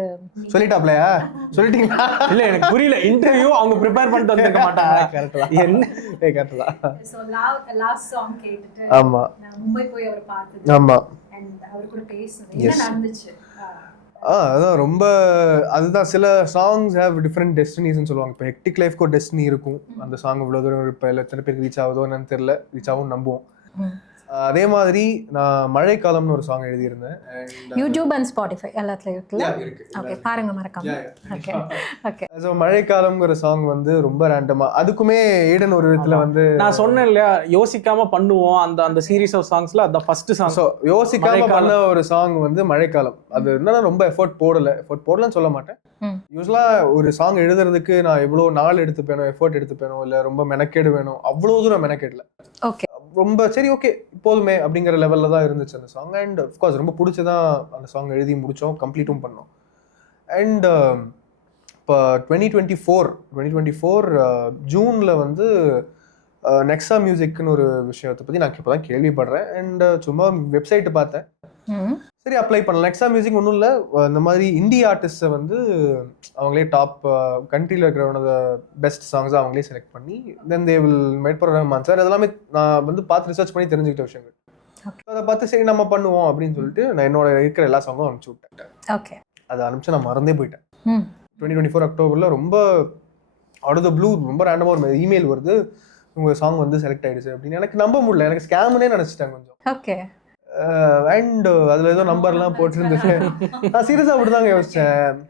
சொல்லிட்டாப்லையா? சொல்லிட்டீங்களா? இல்ல எனக்கு புரியல. இன்டர்வியூ அவங்க ப்ரிப்பேர் பண்ணிட்டு வந்திருக்க மாட்டாங்க. கரெக்ட்டா என்ன கரெக்ட்டா. சோ லாஸ்ட் சாங் கேட்டுட்டு ஆமா நான் மும்பை போய் அவர் பார்த்தது. ஆமா, and அவர் கூட பேசுனது என்ன நடந்துச்சு. அதான் ரொம்ப அதுதான் சில சாங்ஸ் ஹேவ் டிஃப்ரெண்ட் டெஸ்டினிஸ்ன்னு சொல்லுவாங்க. இப்போ ஹெக்டிக் லைஃப்க்கு ஒரு டெஸ்டினி இருக்கும். அந்த சாங் இவ்வளோ தூரம் இப்போ எத்தனை பேருக்கு ரீச் ஆகுதோ என்னன்னு தெரியல, ரீச் ஆகும் நம்புவோம். அதே மாதிரி நான் மழைக்காலம்னு ஒரு சாங் எழுதியிருந்தேன். யூடியூப் அண்ட் ஸ்பாட்டிஃபை எல்லாத்துலயும் இருக்குல்ல? ஓகே, பாருங்க மறக்காம. Okay okay. ஸோ மழைக்காலம்ங்கிற சாங் வந்து ரொம்ப ரேண்டமா, அதுக்குமே ஈடன் ஒரு விதத்துல வந்து நான் சொன்னேன் இல்லையா, யோசிக்காம பண்ணுவோம். அந்த சீரீஸ் ஆஃப் சாங்ஸ்ல அந்த ஃபர்ஸ்ட் சாங். ஸோ யோசிக்காம பண்ண ஒரு சாங் வந்து மழைக்காலம். அது என்னன்னா ரொம்ப எஃபோர்ட் போடலன்னு சொல்ல மாட்டேன். யூஸ்வலா ஒரு சாங் எழுதுறதுக்கு நான் எவ்வளோ நாள் எடுத்துப்பேனோ, எஃபோர்ட் எடுத்துப்பேனோ, இல்லை ரொம்ப மெனக்கேடு வேணும், அவ்வளோ தூரம் மெனக்கேடல. ஓகே, ரொம்ப சரி ஓகே போதுமே அப்படிங்கிற லெவலில் தான் இருந்துச்சு அந்த சாங். அண்ட் அஃப்கோர்ஸ் ரொம்ப பிடிச்சதான் அந்த சாங் எழுதி முடித்தோம், கம்ப்ளீட்டும் பண்ணோம். அண்ட் இப்போ 2024 ஜூனில் வந்து நெக்ஸா மியூசிக்னு ஒரு விஷயத்தை பற்றி நான் இப்போ தான் கேள்விப்படுறேன். அண்ட் சும்மா வெப்சைட்டு பார்த்தேன், சரி அப்ளை பண்ணலாம். நெக்ஸா மியூசிக் ஒன்றும் இல்லை, இந்த மாதிரி இண்டி ஆர்டிஸ்ட்டை வந்து அவங்களே டாப் கண்ட்ரியில் இருக்கிற பெஸ்ட் சாங்ஸை அவங்களே செலக்ட் பண்ணி then they will made for Rahman sir. அதெல்லாமே நான் வந்து பார்த்து ரிசர்ச் பண்ணி தெரிஞ்சுக்கிட்ட விஷயங்கள். அதை பார்த்து சரி நம்ம பண்ணுவோம் அப்படின்னு சொல்லிட்டு நான் என்னோட இருக்கிற எல்லா சாங்கும் அனுப்பிச்சி விட்டேன். ஓகே, அதை அனுப்பிச்சு நான் மறந்தே போயிட்டேன். 2024 அக்டோபரில் ரொம்ப அவுட் ஆஃப் த ப்ளூ ரொம்ப ரேண்டமாக ஒரு இமெயில் வருது, உங்கள் சாங் வந்து செலக்ட் ஆகிடுச்சு அப்படின்னு. எனக்கு நம்ப முடியல, எனக்கு ஸ்கேம்னே நினச்சிட்டேன் கொஞ்சம். ஓகே. அண்ட் அதில் ஏதோ நம்பர்லாம் போட்டுருந்துச்சு. நான் சீரியஸாக அப்படி தாங்க யோசித்தேன்.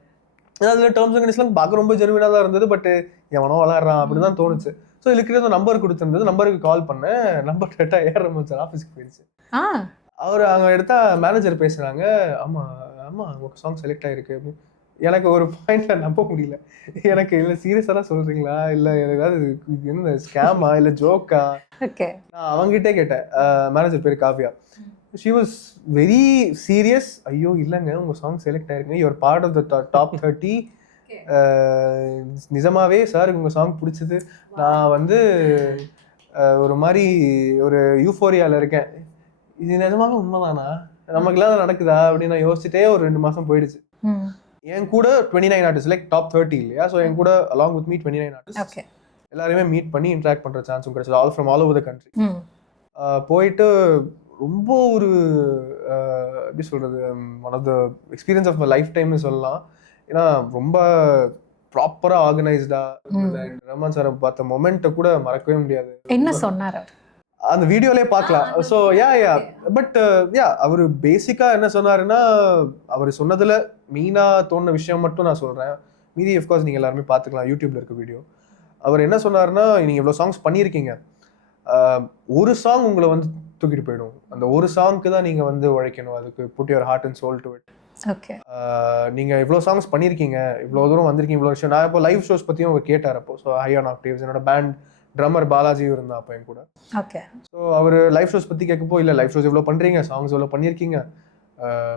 அதில் டேர்ம்ஸ் அண்ட் கண்டிஷன்லாம் பார்க்க ரொம்ப ஜெனுவினாக தான் இருந்தது, பட் எவனோ விளாட்றான் அப்படி தான் தோணுச்சு. ஸோ இதுக்கு ஏதோ நம்பர் கொடுத்துருந்தது, நம்பருக்கு கால் பண்ணேன். நம்பர் கேட்டால் ஏஆர் ரஹ்மான் சார் ஆஃபீஸ்க்கு போயிடுச்சு. அவர் அங்கே எடுத்தால் மேனேஜர் பேசுகிறாங்க, ஆமாம் உங்கள் சாங் செலக்ட் ஆகிருக்கு அப்படின்னு. எனக்கு ஒரு பாயிண்ட்டில் நம்ப முடியல. எனக்கு இல்லை சீரியஸாக தான் சொல்கிறீங்களா, இல்லை ஏதாவது என்ன ஸ்கேமா இல்லை ஜோக்கா? ஓகே. நான் அவங்ககிட்டே கேட்டேன், மேனேஜர் பேர் Kavya, she was very serious. ஐயோ இல்லைங்க உங்கள் சாங் செலக்ட் ஆயிருங்க, your part of the top 30. நிஜமாவே சார் உங்கள் சாங் பிடிச்சது, நான் வந்து ஒரு மாதிரி ஒரு யூஃபோரியாவில் இருக்கேன், இது நிஜமாவே உண்மைதானா, நமக்குலாம் நடக்குதா அப்படின்னு நான் யோசிச்சுட்டே ஒரு 2 மாதம் போயிடுச்சு. என் கூட 29 ஆர்டிஸ்ட் லைக் டாப் 30 இல்லையா, ஸோ என் கூட அலாங் வித் மீ 29 ஆர்டிஸ்ட் எல்லாருமே மீட் பண்ணி இன்ட்ராக்ட் பண்ணுற சான்ஸும் கிடைச்சது, all from all over the country. போயிட்டு ரொம்ப ஒரு எப்படி சொல்கிறது, one of the experience of my life டைம்னு சொல்லலாம். ஏன்னா ரொம்ப ப்ராப்பராக ஆர்கனைஸ்டாக ரஹ்மான் சாரை பார்த்த மொமெண்ட்டை கூட மறக்கவே முடியாது. என்ன சொன்னார் அந்த வீடியோலே பார்க்கலாம். ஸோ பட் அவர் பேசிக்காக என்ன சொன்னாருன்னா, அவர் சொன்னதில் மெயினாக தோணுன விஷயம் மட்டும் நான் சொல்கிறேன், மீதி அஃப்கோர்ஸ் நீங்கள் எல்லாருமே பார்த்துக்கலாம், யூடியூப்ல இருக்க வீடியோ. அவர் என்ன சொன்னாருன்னா, நீங்கள் இவ்வளோ சாங்ஸ் பண்ணியிருக்கீங்க, ஒரு சாங் உங்களை வந்து தூக்கிட்டு போயிடும், அந்த ஒரு சாங்க்கு தான் நீங்கள் வந்து உழைக்கணும், அதுக்கு put your heart and soul to it. Okay, நீங்கள் இவ்வளோ சாங்ஸ் பண்ணியிருக்கீங்க, இவ்வளோ தூரம் வந்திருக்கீங்க, இவ்வளோ விஷயம். நான் இப்போ லைவ் ஷோஸ் பற்றியும் அவர் கேட்டார் அப்போ. ஸோ ஹை ஆன் ஆக்டேவ்ஸ் என்னோட பேண்ட் ட்ரம்மர் பாலாஜி இருந்தா அப்போ என் கூட. ஓகே, ஸோ அவர் லைவ் ஷோஸ் பற்றி கேட்கப்போ, இல்லை லைவ் ஷோஸ் இவ்வளோ பண்ணுறீங்க, சாங்ஸ் இவ்வளோ பண்ணியிருக்கீங்க,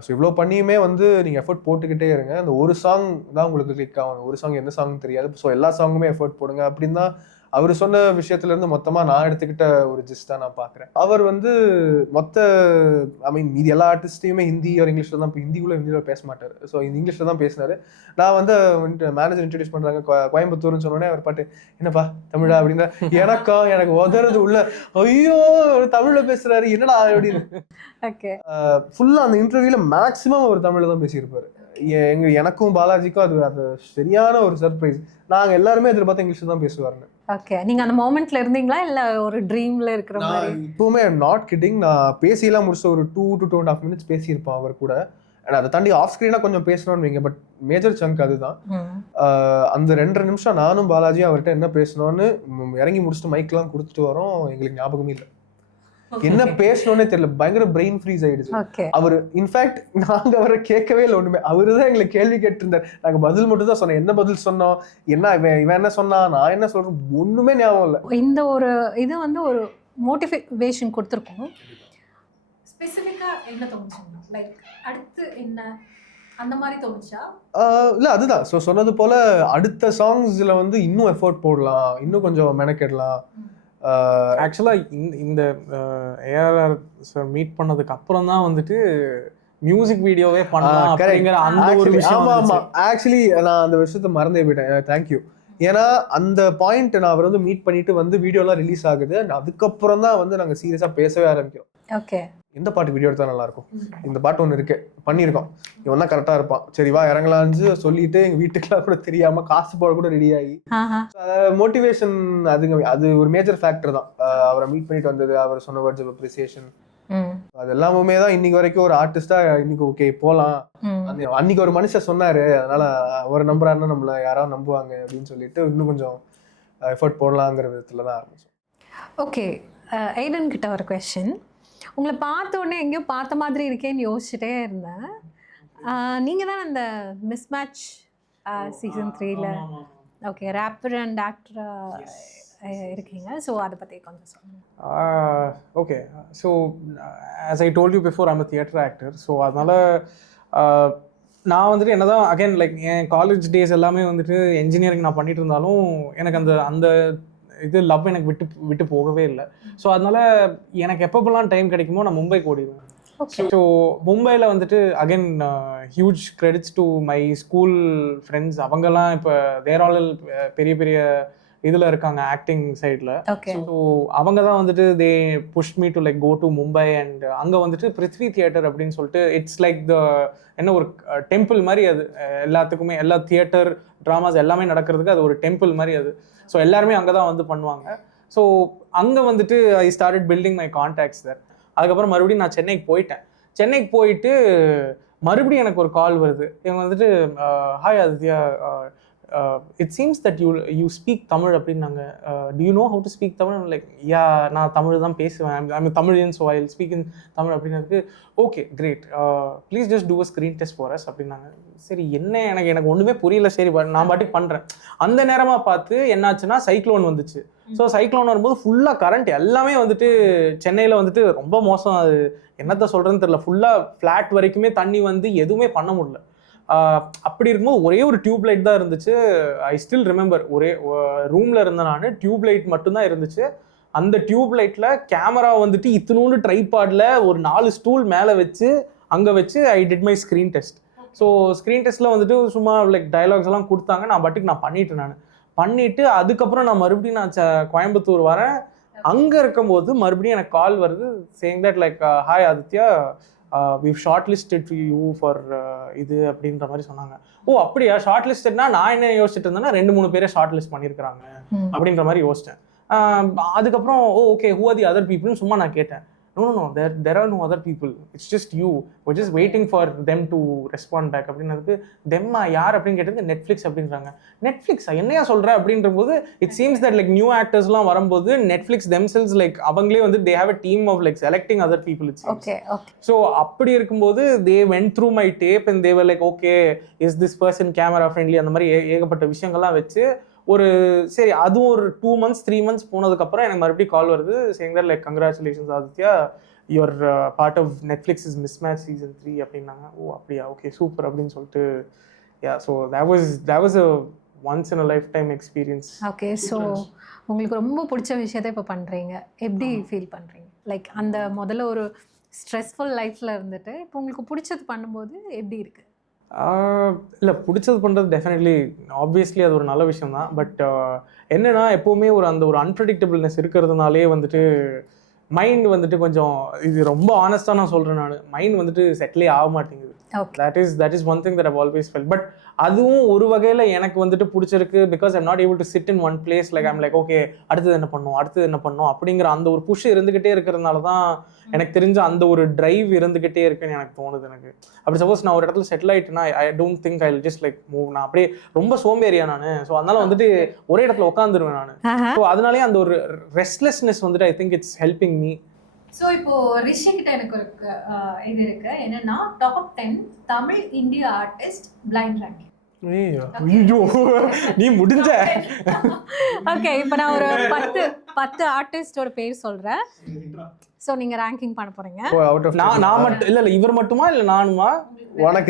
ஸோ இவ்வளோ பண்ணியுமே வந்து நீங்கள் எஃபர்ட் போட்டுக்கிட்டே இருங்க, அந்த ஒரு சாங் தான் உங்களுக்கு கிளிக் ஆகும், ஒரு சாங் எந்த சாங் தெரியாது, ஸோ எல்லா சாங்குமே எஃபர்ட் போடுங்க அப்படின்னு தான் அவர் சொன்ன விஷயத்துலேருந்து மொத்தமாக நான் எடுத்துக்கிட்ட ஒரு ஜிஸ்டாக நான் பார்க்குறேன். அவர் வந்து மொத்த ஐ மீன் மீதி எல்லா ஆர்டிஸ்ட்டையுமே ஹிந்தி ஒரு இங்கிலீஷில் தான், ஹிந்தியில் பேச மாட்டார், ஸோ இங்கிலீஷில் தான் பேசினார். நான் வந்து மேனேஜர் இன்ட்ரடியூஸ் பண்ணுறாங்க கோயம்புத்தூர்னு சொன்னோடனே அவர் பாட்டு என்னப்பா தமிழா அப்படின்னா, எனக்கு உதறது உள்ள, ஐயோ தமிழில் பேசுகிறாரு என்னடா அப்படின்னு. ஓகே, ஃபுல்லாக அந்த இன்டர்வியூவில் மேக்ஸிமம் அவர் தமிழில் தான் பேசியிருப்பார். எனக்கும் பாலாஜிக்கும் அது சரியான ஒரு சர்ப்ரைஸ். நாங்கள் எல்லாருமே எதிர்பார்த்து இங்கிலீஷில் தான் பேசுவாருன்னு. ஓகே, நீங்க அந்த மொமெண்ட்ல இருந்தீங்களா இல்ல ஒரு ட்ரீம்ல இருக்கிற மாதிரி? இப்பவுமே நாட் கிட்டிங், நான் பேசியெல்லாம் முடிச்ச ஒரு 2 to 2.5 minutes பேசியிருப்பேன் அவர் கூட. அதை தாண்டி ஆஃப் ஸ்க்ரீனா கொஞ்சம் பேசணும்னு வைங்க, பட் மேஜர் சங்க் அதுதான். அந்த 2.5 நிமிஷம் நானும் பாலாஜியும் அவர்கிட்ட என்ன பேசணும்னு இறங்கி முடிச்சுட்டு மைக்லாம் கொடுத்துட்டு வரோம், எங்களுக்கு ஞாபகமே இல்லை, என்ன பேசணும்னே தெரியல, பயங்கர பிரெயின் ஃப்ரீஸ் ஆயிடுச்சு. அவர் இன்ஃபேக்ட் நாங்க அவரை கேட்கவே இல்லை ஒண்ணுமே, அவருதான் எங்களை கேள்வி கேட்டிருந்தார், நாங்க பதில் மட்டும் தான் சொன்னோம், என்ன பதில் சொன்னோம், என்ன இவன் என்ன சொன்னா, நான் என்ன சொல்றேன், ஒண்ணுமே ஞாபகம் இல்லை. இந்த ஒரு இது வந்து ஒரு மோட்டிவேஷன் கொடுத்துருக்கோம். ஸ்பெசிஃபிக்கா என்ன தோணுச்சு, லைக் அடுத்து என்ன அந்த மாதிரி தோணுச்சா? இல்ல அதுதான் சொன்னது போல அடுத்த சாங்ஸ்ல வந்து இன்னும் எஃபோர்ட் போடலாம், இன்னும் கொஞ்சம் மெனக்கெடலாம். ஆக்சுவலாக இந்த ஏஆர்ஆர் சார் மீட் பண்ணதுக்கு அப்புறம் தான் வந்துட்டு மியூசிக் வீடியோவே பண்ணலாம் அப்படிங்கிற அந்த ஒரு விஷயம். ஆமா, ஆக்சுவலி நான் அந்த விஷயத்தை மறந்தே போயிட்டேன், தேங்க்யூ. ஏன்னா அந்த பாயிண்ட் நான் அவர் வந்து மீட் பண்ணிட்டு வந்து வீடியோலாம் ரிலீஸ் ஆகுது, அதுக்கப்புறம் தான் வந்து நாங்கள் சீரியஸாக பேசவே ஆரம்பிக்கிறோம். ஓகே, எந்த பாட்டுக்கு வீடியோ எடுத்தா நல்லா இருக்கும், இந்த பாட்டு ஒன்று இருக்கு பண்ணியிருக்கோம், இவன் தான் கரெக்டாக இருப்பான், சரி வா இறங்கலான்னு சொல்லிட்டு எங்கள் வீட்டுக்குலாம் கூட தெரியாம காசு போட கூட ரெடி ஆகி மோட்டிவேஷன், அது ஒரு மேஜர் ஃபேக்டர் தான். அவரை மீட் பண்ணிட்டு வந்தது, அவர் சொன்ன வேர்ட்ஸ் ஆஃப் அப்ரிசியேஷன், அது எல்லாமே தான் இன்னைக்கு வரைக்கும் ஒரு ஆர்டிஸ்டா இன்னைக்கு ஓகே போகலாம், அன்னைக்கு ஒரு மனுஷன் சொன்னாரு அதனால அவர் நம்புறாருன்னா நம்மள யாராவது நம்புவாங்க அப்படின்னு சொல்லிட்டு இன்னும் கொஞ்சம் எஃபர்ட் போடலாங்கிற விதத்துல தான் ஆரம்பிச்சோம். ஓகே, ஐடன் கிட்ட ஒரு கொஸ்டின். உங்களை பார்த்த உடனே எங்கேயோ பார்த்த மாதிரி இருக்கேன்னு யோசிச்சுட்டே இருந்தேன். நீங்கள் தான் அந்த மிஸ் மேட்ச் சீசன் 3ல ஓகே ரேப்பர் அண்ட் ஆக்டராக இருக்கீங்க, ஸோ அதை பற்றி கொஞ்சம் சொல்லுங்கள். Okay, so as I told you before I'm a theatre actor. So அதனால் நான் வந்துட்டு என்ன தான் அகைன் லைக் என் காலேஜ் டேஸ் எல்லாமே வந்துட்டு என்ஜினியரிங் நான் பண்ணிட்டு இருந்தாலும் எனக்கு அந்த இது லவ் எனக்கு விட்டு போகவே இல்லை. ஸோ அதனால எனக்கு எப்பப்பெல்லாம் டைம் கிடைக்குமோ நான் மும்பைக்கு ஓடிடுவேன். ஸோ மும்பையில் வந்துட்டு again huge credits to my school friends. அவங்கெல்லாம் இப்போ தேர் ஆல் பெரிய பெரிய இதில் இருக்காங்க ஆக்டிங் சைடில். ஸோ அவங்க தான் வந்துட்டு they push me to like go to Mumbai. And அங்கே வந்துட்டு பிருத்வி தியேட்டர் அப்படின்னு சொல்லிட்டு இட்ஸ் லைக் என்ன ஒரு டெம்பிள் மாதிரி அது எல்லாத்துக்குமே, எல்லா தியேட்டர் ட்ராமாஸ் எல்லாமே நடக்கிறதுக்கு அது ஒரு டெம்பிள் மாதிரி அது. ஸோ எல்லாருமே அங்கே தான் வந்து பண்ணுவாங்க. ஸோ அங்கே வந்துட்டு I started building my contacts there. அதுக்கப்புறம் மறுபடியும் நான் சென்னைக்கு போயிட்டேன். சென்னைக்கு போயிட்டு மறுபடியும் எனக்கு ஒரு கால் வருது. இவங்க வந்துட்டு hi Aditya, it seems that you speak Tamil அப்படின்னாங்க. Do you know how to speak Tamil? Like yeah, நான் தமிழ் தான் பேசுவேன், I mean Tamilian, so I speak in Tamil அப்படின்னதுக்கு okay great, please just do a screen test for us அப்படின்னாங்க. சரி என்ன, எனக்கு ஒன்றுமே புரியல, சரி நான் பாட்டுக்கு பண்ணுறேன். அந்த நேரமாக பார்த்து என்னாச்சுன்னா சைக்ளோன் வந்துச்சு. ஸோ சைக்ளோன் வரும்போது ஃபுல்லாக கரண்ட் எல்லாமே வந்துட்டு சென்னையில் வந்துட்டு ரொம்ப மோசம். அது என்னத்த சொல்கிறேன்னு தெரியல, ஃபுல்லாக ஃப்ளாட் வரைக்குமே தண்ணி வந்து எதுவுமே பண்ண முடியல. அப்படி இருக்கும்போது ஒரே ஒரு டியூப் லைட் தான் இருந்துச்சு. ஐ ஸ்டில் ரிமெம்பர், ஒரே ரூமில் இருந்தேன் நான், டியூப் லைட் மட்டும்தான் இருந்துச்சு. அந்த டியூப் லைட்டில் கேமரா வந்துட்டு இத்தினூண்டு ட்ரைபாடில் ஒரு 4 ஸ்டூல் மேலே வச்சு அங்கே வச்சு I did my screen test. So screen டெஸ்ட்டில் வந்துட்டு சும்மா லைக் டைலாக்ஸ் எல்லாம் கொடுத்தாங்க, நான் பாட்டுக்கு நான் பண்ணிவிட்டு அதுக்கப்புறம் நான் மறுபடியும் நான் கோயம்புத்தூர் வரேன். அங்கே இருக்கும்போது மறுபடியும் எனக்கு கால் வருது saying that like hi Aditya, we've shortlisted you for இது அப்படின்ற மாதிரி சொன்னாங்க. ஓ அப்படியா, ஷார்ட் லிஸ்டட்னா நான் என்ன யோசிச்சுட்டு இருந்தேன்னா 2-3 பேரை ஷார்ட் லிஸ்ட் பண்ணியிருக்கிறாங்க அப்படின்ற மாதிரி யோசிச்சேன். அதுக்கப்புறம் okay who are the other people சும்மா நான் கேட்டேன். No, there are no other people, it's just you, we're just waiting for them to respond back அப்படின்னதுக்கு தெம்மா யார் அப்படின்னு கேட்டது நெட்ஃப்ளிக்ஸ் அப்படின்றாங்க. நெட்ஃப்ளிக்ஸா, என்னையா சொல்ற அப்படின்ற போது it seems that like new ஆக்டர்ஸ்லாம் வரும்போது நெட்ஃப்ளிக்ஸ் themselves லைக் அவங்களே வந்து they have a team of like selecting other people it seems. Okay. So அப்படி இருக்கும்போது they went through my tape and they were like okay, is this person camera friendly, அந்த மாதிரி ஏகப்பட்ட விஷயங்கள்லாம் வச்சு ஒரு சரி அதுவும் ஒரு 2 months 3 months போனதுக்கப்புறம் எனக்கு மறுபடியும் கால் வருது saying that like congratulations Aditya, your part of Netflix's Mismatch season 3 அப்படின்னாங்க. ஓ அப்படியா, ஓகே சூப்பர் அப்படின்னு சொல்லிட்டு yeah, so that was a once in a lifetime experience. Okay, so உங்களுக்கு ரொம்ப பிடிச்ச விஷயத்தை இப்போ பண்ணுறீங்க, எப்படி ஃபீல் பண்ணுறீங்க? லைக் அந்த முதல்ல ஒரு ஸ்ட்ரெஸ்ஃபுல் லைஃப்பில் இருந்துட்டு இப்போ உங்களுக்கு பிடிச்சது பண்ணும்போது எப்படி இருக்குது? இல்லை பிடிச்சது பண்ணுறது டெஃபினெட்லி ஆப்வியஸ்லி அது ஒரு நல்ல விஷயம் தான். பட் என்னென்னா எப்போவுமே ஒரு அன்பிரடிக்டபிள்னஸ் இருக்கிறதுனாலே வந்துட்டு மைண்ட் வந்துட்டு கொஞ்சம், இது ரொம்ப ஆனஸ்டாக நான் சொல்கிறேன், நான் மைண்ட் வந்துட்டு செட்டிலே ஆக மாட்டேங்குது. that is one thing that I've always felt. But அதுவும் ஒரு வகையில் எனக்கு வந்துட்டு பிடிச்சிருக்கு because I'm not able to sit in one place, like I'm like okay அடுத்தது என்ன பண்ணணும் அப்படிங்கிற அந்த ஒரு புஷ் இருந்துகிட்டே இருக்கிறதுனால தான் எனக்கு தெரிஞ்ச அந்த ஒரு டிரைவ் இருந்துகிட்டே இருக்குன்னு எனக்கு தோணுது. எனக்கு அப்படி சப்போஸ் நான் ஒரு இடத்துல செட்டில் ஆகிட்டேன்னா I don't think I will just like move. நான் அப்படியே ரொம்ப சோம்பேறியா நான், ஸோ அதனால வந்துட்டு ஒரே இடத்துல உட்காந்துருவேன் நான். ஸோ அதனாலே அந்த ஒரு ரெஸ்ட்லெஸ்னஸ் வந்துட்டு I think it's helping me. So இப்போ ரிஷி கிட்ட எனக்கு ஒரு இது இருக்கு, என்னன்னா top 10 Tamil India artist blind ranking. ஐயோ நீ முடிஞ்ச. ஓகே, இப்போ நான் ஒரு 10 ஆர்டிஸ்டோட பேர் சொல்றேன். ஸோ நீங்க ரேங்கிங் பண்ண போறீங்க. நான் மட்டும் இல்ல இவர் மட்டுமா இல்ல நானுமா? உனக்கு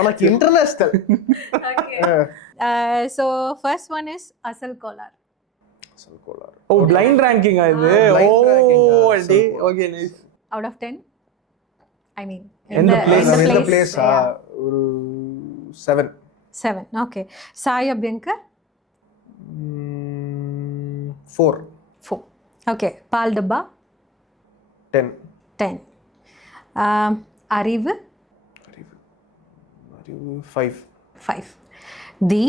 உனக்கு international. So first one is Asal Kolaar. Oh blind ranking இது. ஓ டே okay nice. Out of 10 I mean இந்த பிளேஸ் ஒரு 7. ஓகே. சாய் அபியங்கர் 4. ஓகே. பால் டப்பா 10. அறிவு 5. தி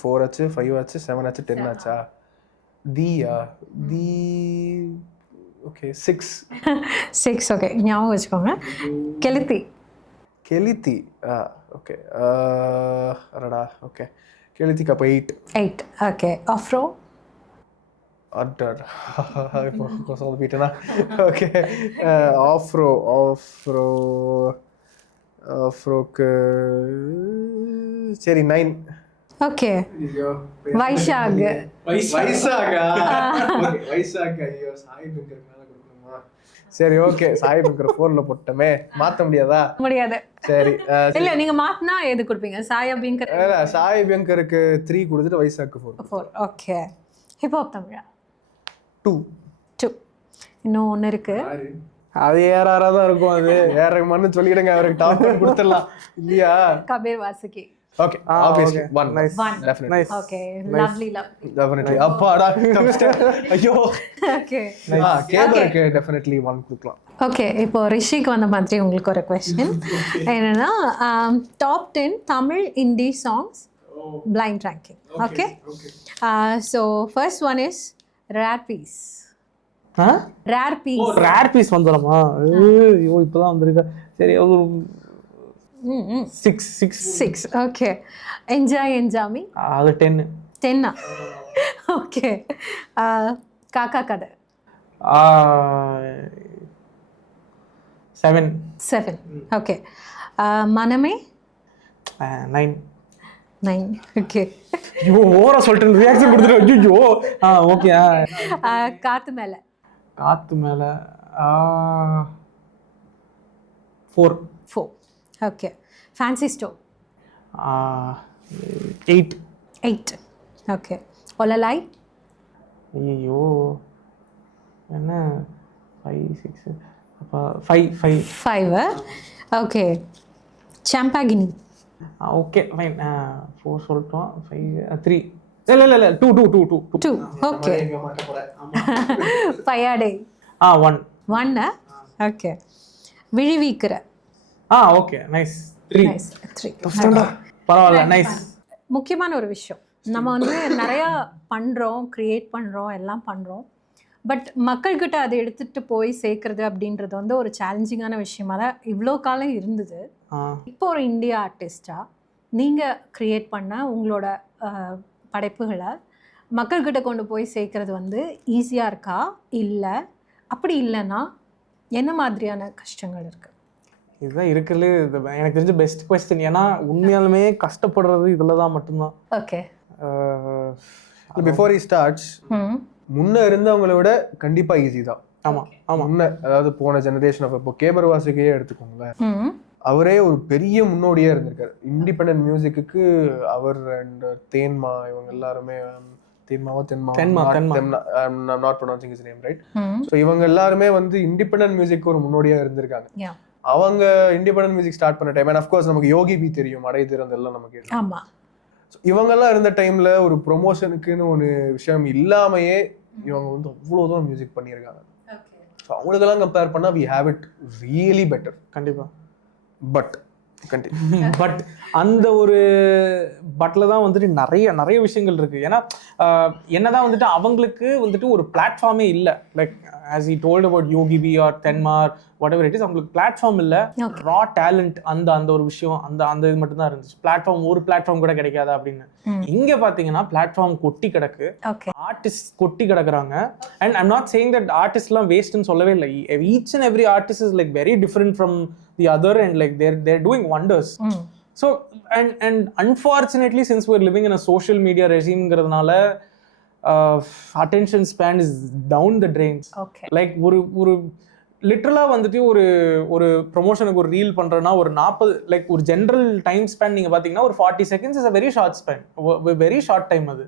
4 ஆச்சு, 5 ஆச்சு, 7 ஆச்சு, 10 ஆச்சா? The okay 6. ஓகே, ஞாபகம் வச்சுக்கோங்க. கெலித்தி ஓகே அரடா ஓகே கெலித்திக்கு அப்போ 8. ஓகே. ஆஃப்ரோ அட்டர் இப்போ சொல்லிட்டேனா? ஓகே ஆஃப்ரோக்கு சரி 9. ஓகே. வைஷாக். ஐயோ சாய் பங்கர் மேல கொடுக்கணுமா? சரி ஓகே, சாய் பங்கர் 4ல போட்டமே, மாத்த முடியாது. சரி இல்ல நீங்க மாத்தினா எது கொடுப்பீங்க? சாய் அபியங்கர். சாய் பங்கருக்கு 3 கொடுத்துட்டு வைசாக்கு 4. ஓகே. ஹிப்ஹாப் தமிழா 2. இன்னும் ஒன்று இருக்கு, அது ஏறாரா தான் இருக்கும். அது வேற மண்ணு சொல்லிடுங்க, அவருக்கு டாப் கொடுத்துடலாம் இல்லையா? Kabir Vasuki. Okay, obviously 1. Definitely. Nice. Okay, lovely. Definitely. அப்பாடா ஐயோ. Okay. கேபருக்கு definitely 1 கொடுக்கலாம். ஓகே, இப்போ ரிஷிக்கு வந்த மாதிரி உங்களுக்கு ஒரு கொஸ்டின் என்னன்னா top 10 Tamil Hindi songs blind ranking. Okay. So first one is rare piece. Rare piece வந்துடுமா? ஐயோ இப்போதான் வந்திருக்கா. சரி 6 ஓகே. என்ஜாய் என்ஜாமி அது 10. 10. ஓகே. காக்கா கதை 7. 7. ஓகே. மனமே 9. 9. ஓகே. ஐயோ ஓவரா சொல்லிட்டு ரியாக்ஷன் கொடுத்துட்டு ஐயோ. ஓகே. காத்து மேல காத்து மேல 4. 4. ஓகே. Fancy store 8. 8. ஓகே. ஒலலாய் ஐயோ என்ன 5 6 அப்போ 5. 5. ஓகே. சாம்பாகினி okay fine. 4 சொல்லிட்டோம். 5 3 இல்லை 2. 2. ஓகே. பையாடை 1. 1. ஓகே. விழிவீக்கிற ஓகே நைஸ் 3. நைஸ் 3. பரவாயில்ல நைஸ். முக்கியமான ஒரு விஷயம், நம்ம வந்து நிறையா பண்ணுறோம், க்ரியேட் பண்ணுறோம், எல்லாம் பண்ணுறோம். பட் மக்கள்கிட்ட அதை எடுத்துகிட்டு போய் சேர்க்குறது அப்படின்றது வந்து ஒரு சேலஞ்சிங்கான விஷயமா தான் இவ்வளோ காலம் இருந்தது. இப்போ ஒரு இந்தியா ஆர்டிஸ்டாக நீங்கள் க்ரியேட் பண்ண உங்களோட படைப்புகளை மக்கள்கிட்ட கொண்டு போய் சேர்க்குறது வந்து ஈஸியாக இருக்கா, இல்லை அப்படி இல்லைன்னா என்ன மாதிரியான கஷ்டங்கள் இருக்குது? இதுதான் இருக்கிறதுலே எனக்கு தெரிஞ்ச பெஸ்ட் கொஸ்டின். ஏன்னா உண்மையாலுமே கஷ்டப்படுறது இதில் தான் மட்டும்தான். ஓகே. பிஃபோர் ஹி ஸ்டார்ட்ஸ் முன்ன இருந்தவங்கள விட கண்டிப்பா ஈஸி தான். ஆமாம் முன்ன அதாவது போன ஜெனரேஷன் ஆஃப் இப்போ கேபர் வாசிக்கையே எடுத்துக்கோங்களேன். அவரே ஒரு பெரிய முன்னோடியா இருந்திருக்காரு இண்டிபெண்டன்ட் மியூசிக்கு. அவர் அண்ட் தேன்மா இவங்க எல்லாருமே not pronouncing his name right. So இவங்க எல்லாருமே வந்து இண்டிபெண்டன்ட் மியூசிக் ஒரு முன்னோடியா இருந்திருக்காங்க. அவங்க இண்டிபெண்டன்ட் மியூசிக் ஸ்டார்ட் பண்ண டைம், அண்ட் அஃப்கோர்ஸ் நமக்கு யோகி பி தெரியும், அடை திறந்தெல்லாம் நமக்கு. ஆமா. இவங்கெல்லாம் இருந்த டைம்ல ஒரு ப்ரொமோஷனுக்குன்னு ஒரு விஷயம் இல்லாமையே இவங்க வந்து அவ்வளோ தூரம் மியூசிக் பண்ணியிருக்காங்க. ஸோ அவங்களுக்கெல்லாம் கம்பேர் பண்ணால் we have it really better. கண்டிப்பாக. பட் அந்த ஒரு பட்டில் தான் வந்துட்டு நிறைய விஷயங்கள் இருக்குது. ஏன்னா என்னதான் வந்துட்டு அவங்களுக்கு வந்துட்டு ஒரு பிளாட்ஃபார்மே இல்லை. Like as he told about Yogi B or Tenmar whatever it is, அவங்களுக்கு பிளாட்ஃபார்ம் இல்லை. ரா டேலண்ட் அந்த ஒரு விஷயம் அந்த இது மட்டும் தான் இருந்துச்சு. ஒரு பிளாட்ஃபார்ம் கூட கிடைக்காதா அப்படின்னு. இங்க பாத்தீங்கன்னா பிளாட்ஃபார்ம் கொட்டி கிடக்கு, ஆர்டிஸ்ட் கொட்டி கிடக்குறாங்க. And I'm not saying that ஆர்டிஸ்ட்லாம் வேஸ்ட்னு சொல்லவே இல்லை. Each and every artist is like very different from the other and like they're doing wonders. So and unfortunately since we're living in a social media regimeங்கிறதுனால attention span is down the drains. Like ஒரு லிட்டரலாக வந்துட்டு ஒரு ப்ரொமோஷனுக்கு ஒரு reel பண்ணுறேன்னா ஒரு 40 like ஒரு general time span நீங்கள் பார்த்தீங்கன்னா ஒரு 40 seconds is a very short span, very short time அது.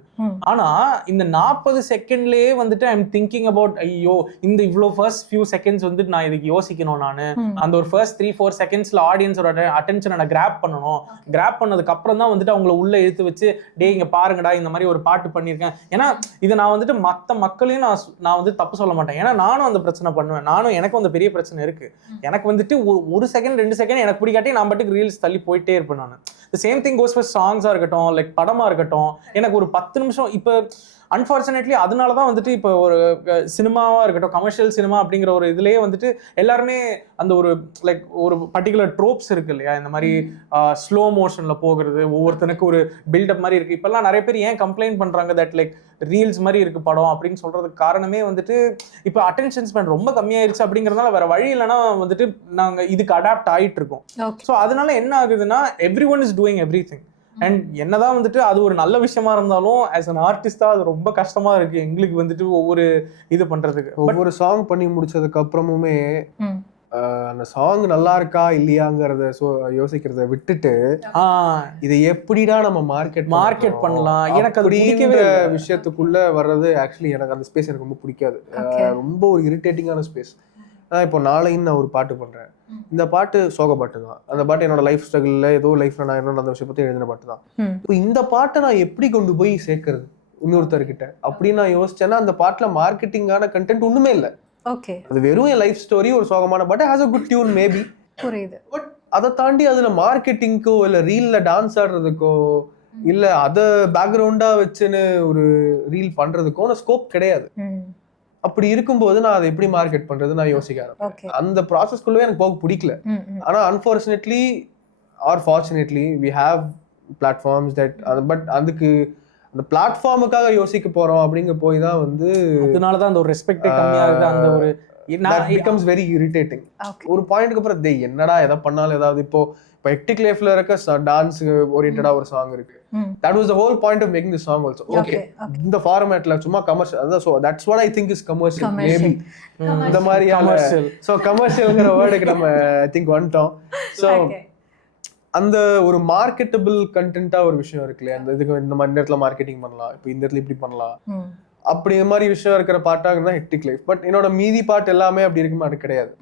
ஆனால் இந்த 40 செகண்ட்லேயே வந்துட்டு ஐ எம் திங்கிங் அபவுட் ஐயோ இந்த இவ்வளோ ஃபர்ஸ்ட் ஃபியூ செகண்ட்ஸ் வந்துட்டு நான் இதுக்கு யோசிக்கணும். நான் அந்த ஒரு ஃபர்ஸ்ட் 3-4 செகண்ட்ஸில் ஆடியன்ஸோட அட்டென்ஷனை நான் கிராப் பண்ணணும். கிராப் பண்ணதுக்கு அப்புறம் தான் வந்துட்டு அவங்கள உள்ள இழுத்து வச்சு டே இங்கே பாருங்கடா இந்த மாதிரி ஒரு பாட்டு பண்ணியிருக்கேன். ஏன்னா இதை நான் வந்துட்டு மற்ற மக்களையும் நான் வந்து தப்பு சொல்ல மாட்டேன். ஏன்னா நானும் அந்த பிரச்சனை பண்ணுவேன். நானும் எனக்கு அந்த பெரிய பிரச்சனை இருக்கு. எனக்கு வந்துட்டு 1 செகண்ட் 2 செகண்ட் எனக்கு பிடிக்காட்டி நான் பாட்டுக்கு ரீல்ஸ் தள்ளி போயிட்டே இருப்பேன் நான். The same thing goes for சாங்ஸா இருக்கட்டும், லைக் படமா இருக்கட்டும். எனக்கு ஒரு 10 நிமிஷம் இப்போ அன்ஃபார்ச்சுனேட்லி அதனால தான் வந்துட்டு இப்போ ஒரு சினிமாவாக இருக்கட்டும், கமர்ஷியல் சினிமா அப்படிங்கிற ஒரு இதுலேயே வந்துட்டு எல்லாருமே அந்த ஒரு லைக் ஒரு பர்டிகுலர் ட்ரோப்ஸ் இருக்கு இல்லையா, இந்த மாதிரி ஸ்லோ மோஷனில் போகிறது, ஒவ்வொருத்தனுக்கு ஒரு பில்டப் மாதிரி இருக்குது. இப்போல்லாம் நிறைய பேர் ஏன் கம்ப்ளைண்ட் பண்ணுறாங்க தட் லைக் ரீல்ஸ் மாதிரி இருக்குது படம் அப்படின்னு சொல்கிறதுக்கு காரணமே வந்துட்டு இப்போ அட்டென்ஷன் ஸ்பேன் ரொம்ப கம்மியாயிருச்சு அப்படிங்கிறதுனால வேறு வழி இல்லைன்னா வந்துட்டு நாங்கள் இதுக்கு அடாப்ட் ஆகிட்டு இருக்கோம். ஸோ அதனால என்ன ஆகுதுன்னா every one is doing every thing. And என்னதான் வந்துட்டு அது ஒரு நல்ல விஷயமா இருந்தாலும் ஆஸ் அன் ஆர்டிஸ்டா அது ரொம்ப கஷ்டமா இருக்கு எங்களுக்கு வந்துட்டு ஒவ்வொரு இது பண்றதுக்கு. ஒவ்வொரு சாங் பண்ணி முடிச்சதுக்கு அப்புறமுமே அந்த சாங் நல்லா இருக்கா இல்லையாங்கிறத யோசிக்கிறத விட்டுட்டு இதை எப்படிடா நம்ம மார்க்கெட் பண்ணலாம், எனக்கு அது பிடிக்கவே விஷயத்துக்குள்ள வர்றது ஆக்சுவலி எனக்கு அந்த ஸ்பேஸ் எனக்கு ரொம்ப பிடிக்காது. ரொம்ப ஒரு இரிட்டேட்டிங்கான ஸ்பேஸ். இப்போ நாளைக்கு நான் ஒரு பாட்டு பண்றேன், இந்த பாட்டு சோக பாட்டு தான், அந்த பாட்டு என்னோட லைஃப் ஸ்ட்ரகிள்ல ஏதோ லைஃப்ல நான் என்ன அந்த விஷயம் பத்தி எழுதின பாட்டு தான். இப்போ இந்த பாட்டை நான் எப்படி கொண்டு போய் சேர்க்கறது இன்னொருத்தர்கிட்ட அப்படின்னு நான் யோசிச்சேன்னா அந்த பாட்டுல மார்க்கெட்டிங்கான கண்டென்ட் ஒண்ணுமே இல்லை. அது வெறும் என் லைஃப் ஸ்டோரி, ஒரு சோகமான பாட்டு, has a good tune maybe, புரியுது. பட் அதை தாண்டி அதுல மார்க்கெட்டிங்க்கோ இல்ல ரீல்ல டான்ஸ் ஆடுறதுக்கோ இல்ல அதை பேக்ரவுண்டா வச்சுன்னு ஒரு ரீல் பண்றதுக்கோ ஸ்கோப் கிடையாது. அப்படி இருக்கும்போது நான் அதை எப்படி மார்க்கெட் பண்றது நான் யோசிக்கிறேன். அந்த ப்ராசஸ்க்குள்ளவே எனக்கு போக பிடிக்கல. ஆனா unfortunately or fortunately we have platforms that but அதுக்கு அந்த பிளாட்ஃபார்முக்காக யோசிக்க போறோம் அப்படிங்க போய் தான் வந்து அதனால தான் அந்த ஒரு ரெஸ்பெக்டே கம்மியாகுது. அந்த ஒரு பிகம்ஸ் வெரி இரிட்டேட்டிங். Okay. ஒரு பாயிண்ட்க்கு அப்புறம் என்னடா எதை பண்ணாலும் ஏதாவது இப்போ ஹெக்டிக் லைஃப்ல இருக்க டான்ஸ் ஓரியன்டா ஒரு சாங் இருக்கு. That was the whole point of making the song also. Okay. இந்த ஃபார்மேட்ல சும்மா கமர்ஷியல் அதான். So that's what I think is commercial maybe. இந்த மாதிரியான commercial. So commercialங்கற வேர்டுக்கு நம்ம I think வந்துட்டோம். So அந்த ஒரு மார்க்கெட்டபிள் கண்டென்ட்டா ஒரு விஷயம் இருக்குல்ல, அந்த இதுக்கு இந்த மாதிரி இடத்துல மார்க்கெட்டிங் பண்ணலாம், இப்போ இந்த இடத்துல இப்படி பண்ணலாம், அப்படி இந்த மாதிரி விஷயம் இருக்கிற பாட்டாக தான் ஹெக்டிக் லைஃப். பட் என்னோட மீதி பாட்டு எல்லாமே அப்படி இருக்குமா அது கிடையாது.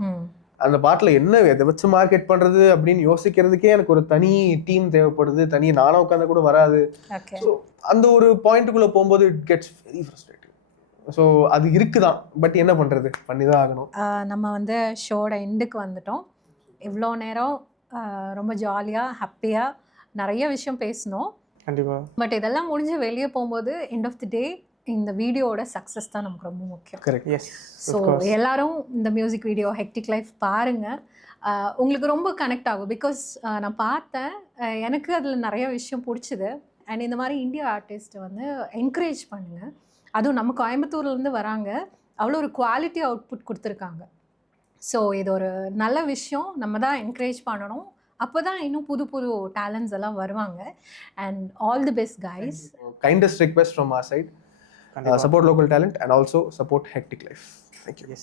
அந்த பாட்டில் என்ன எதை வச்சு மார்க்கெட் பண்றது அப்படின்னு யோசிக்கிறதுக்கே எனக்கு ஒரு தனி டீம் தேவைப்படுது. தனி நானும் உட்காந்து கூட வராது. ஸோ அந்த ஒரு பாயிண்ட்டுக்குள்ள போகும்போது it gets very frustrating. So அது இருக்குதான், பட் என்ன பண்றது, பண்ணிதான் ஆகணும். நம்ம வந்து ஷோட எண்டுக்கு வந்துட்டோம். இவ்வளோ நேரம் ரொம்ப ஜாலியாக ஹாப்பியாக நிறைய விஷயம் பேசணும். கண்டிப்பாக. பட் இதெல்லாம் முடிஞ்சு வெளியே போகும்போது எண்ட் ஆஃப் தி டே இந்த வீடியோட சக்ஸஸ் தான் நமக்கு ரொம்ப முக்கியம். கரெக்ட். எஸ். ஸோ எல்லாரும் இந்த மியூசிக் வீடியோ ஹெக்டிக் லைஃப் பாருங்கள். உங்களுக்கு ரொம்ப கனெக்ட் ஆகும். பிகாஸ் நான் பார்த்தேன், எனக்கு அதில் நிறைய விஷயம் பிடிச்சிது. அண்ட் இந்த மாதிரி இந்தியா ஆர்டிஸ்ட்டை வந்து என்கரேஜ் பண்ணுங்கள். அதுவும் நம்ம கோயம்புத்தூர்லேருந்து வராங்க, அவ்வளோ ஒரு குவாலிட்டி அவுட்புட் கொடுத்துருக்காங்க. ஸோ இது ஒரு நல்ல விஷயம், நம்ம தான் என்கரேஜ் பண்ணணும். அப்போ தான் இன்னும் புது புது டேலண்ட்ஸ் எல்லாம் வருவாங்க. And all the best guys. Kindest request from our side. Support local talent and also support Hectic Life. Thank you. Yes.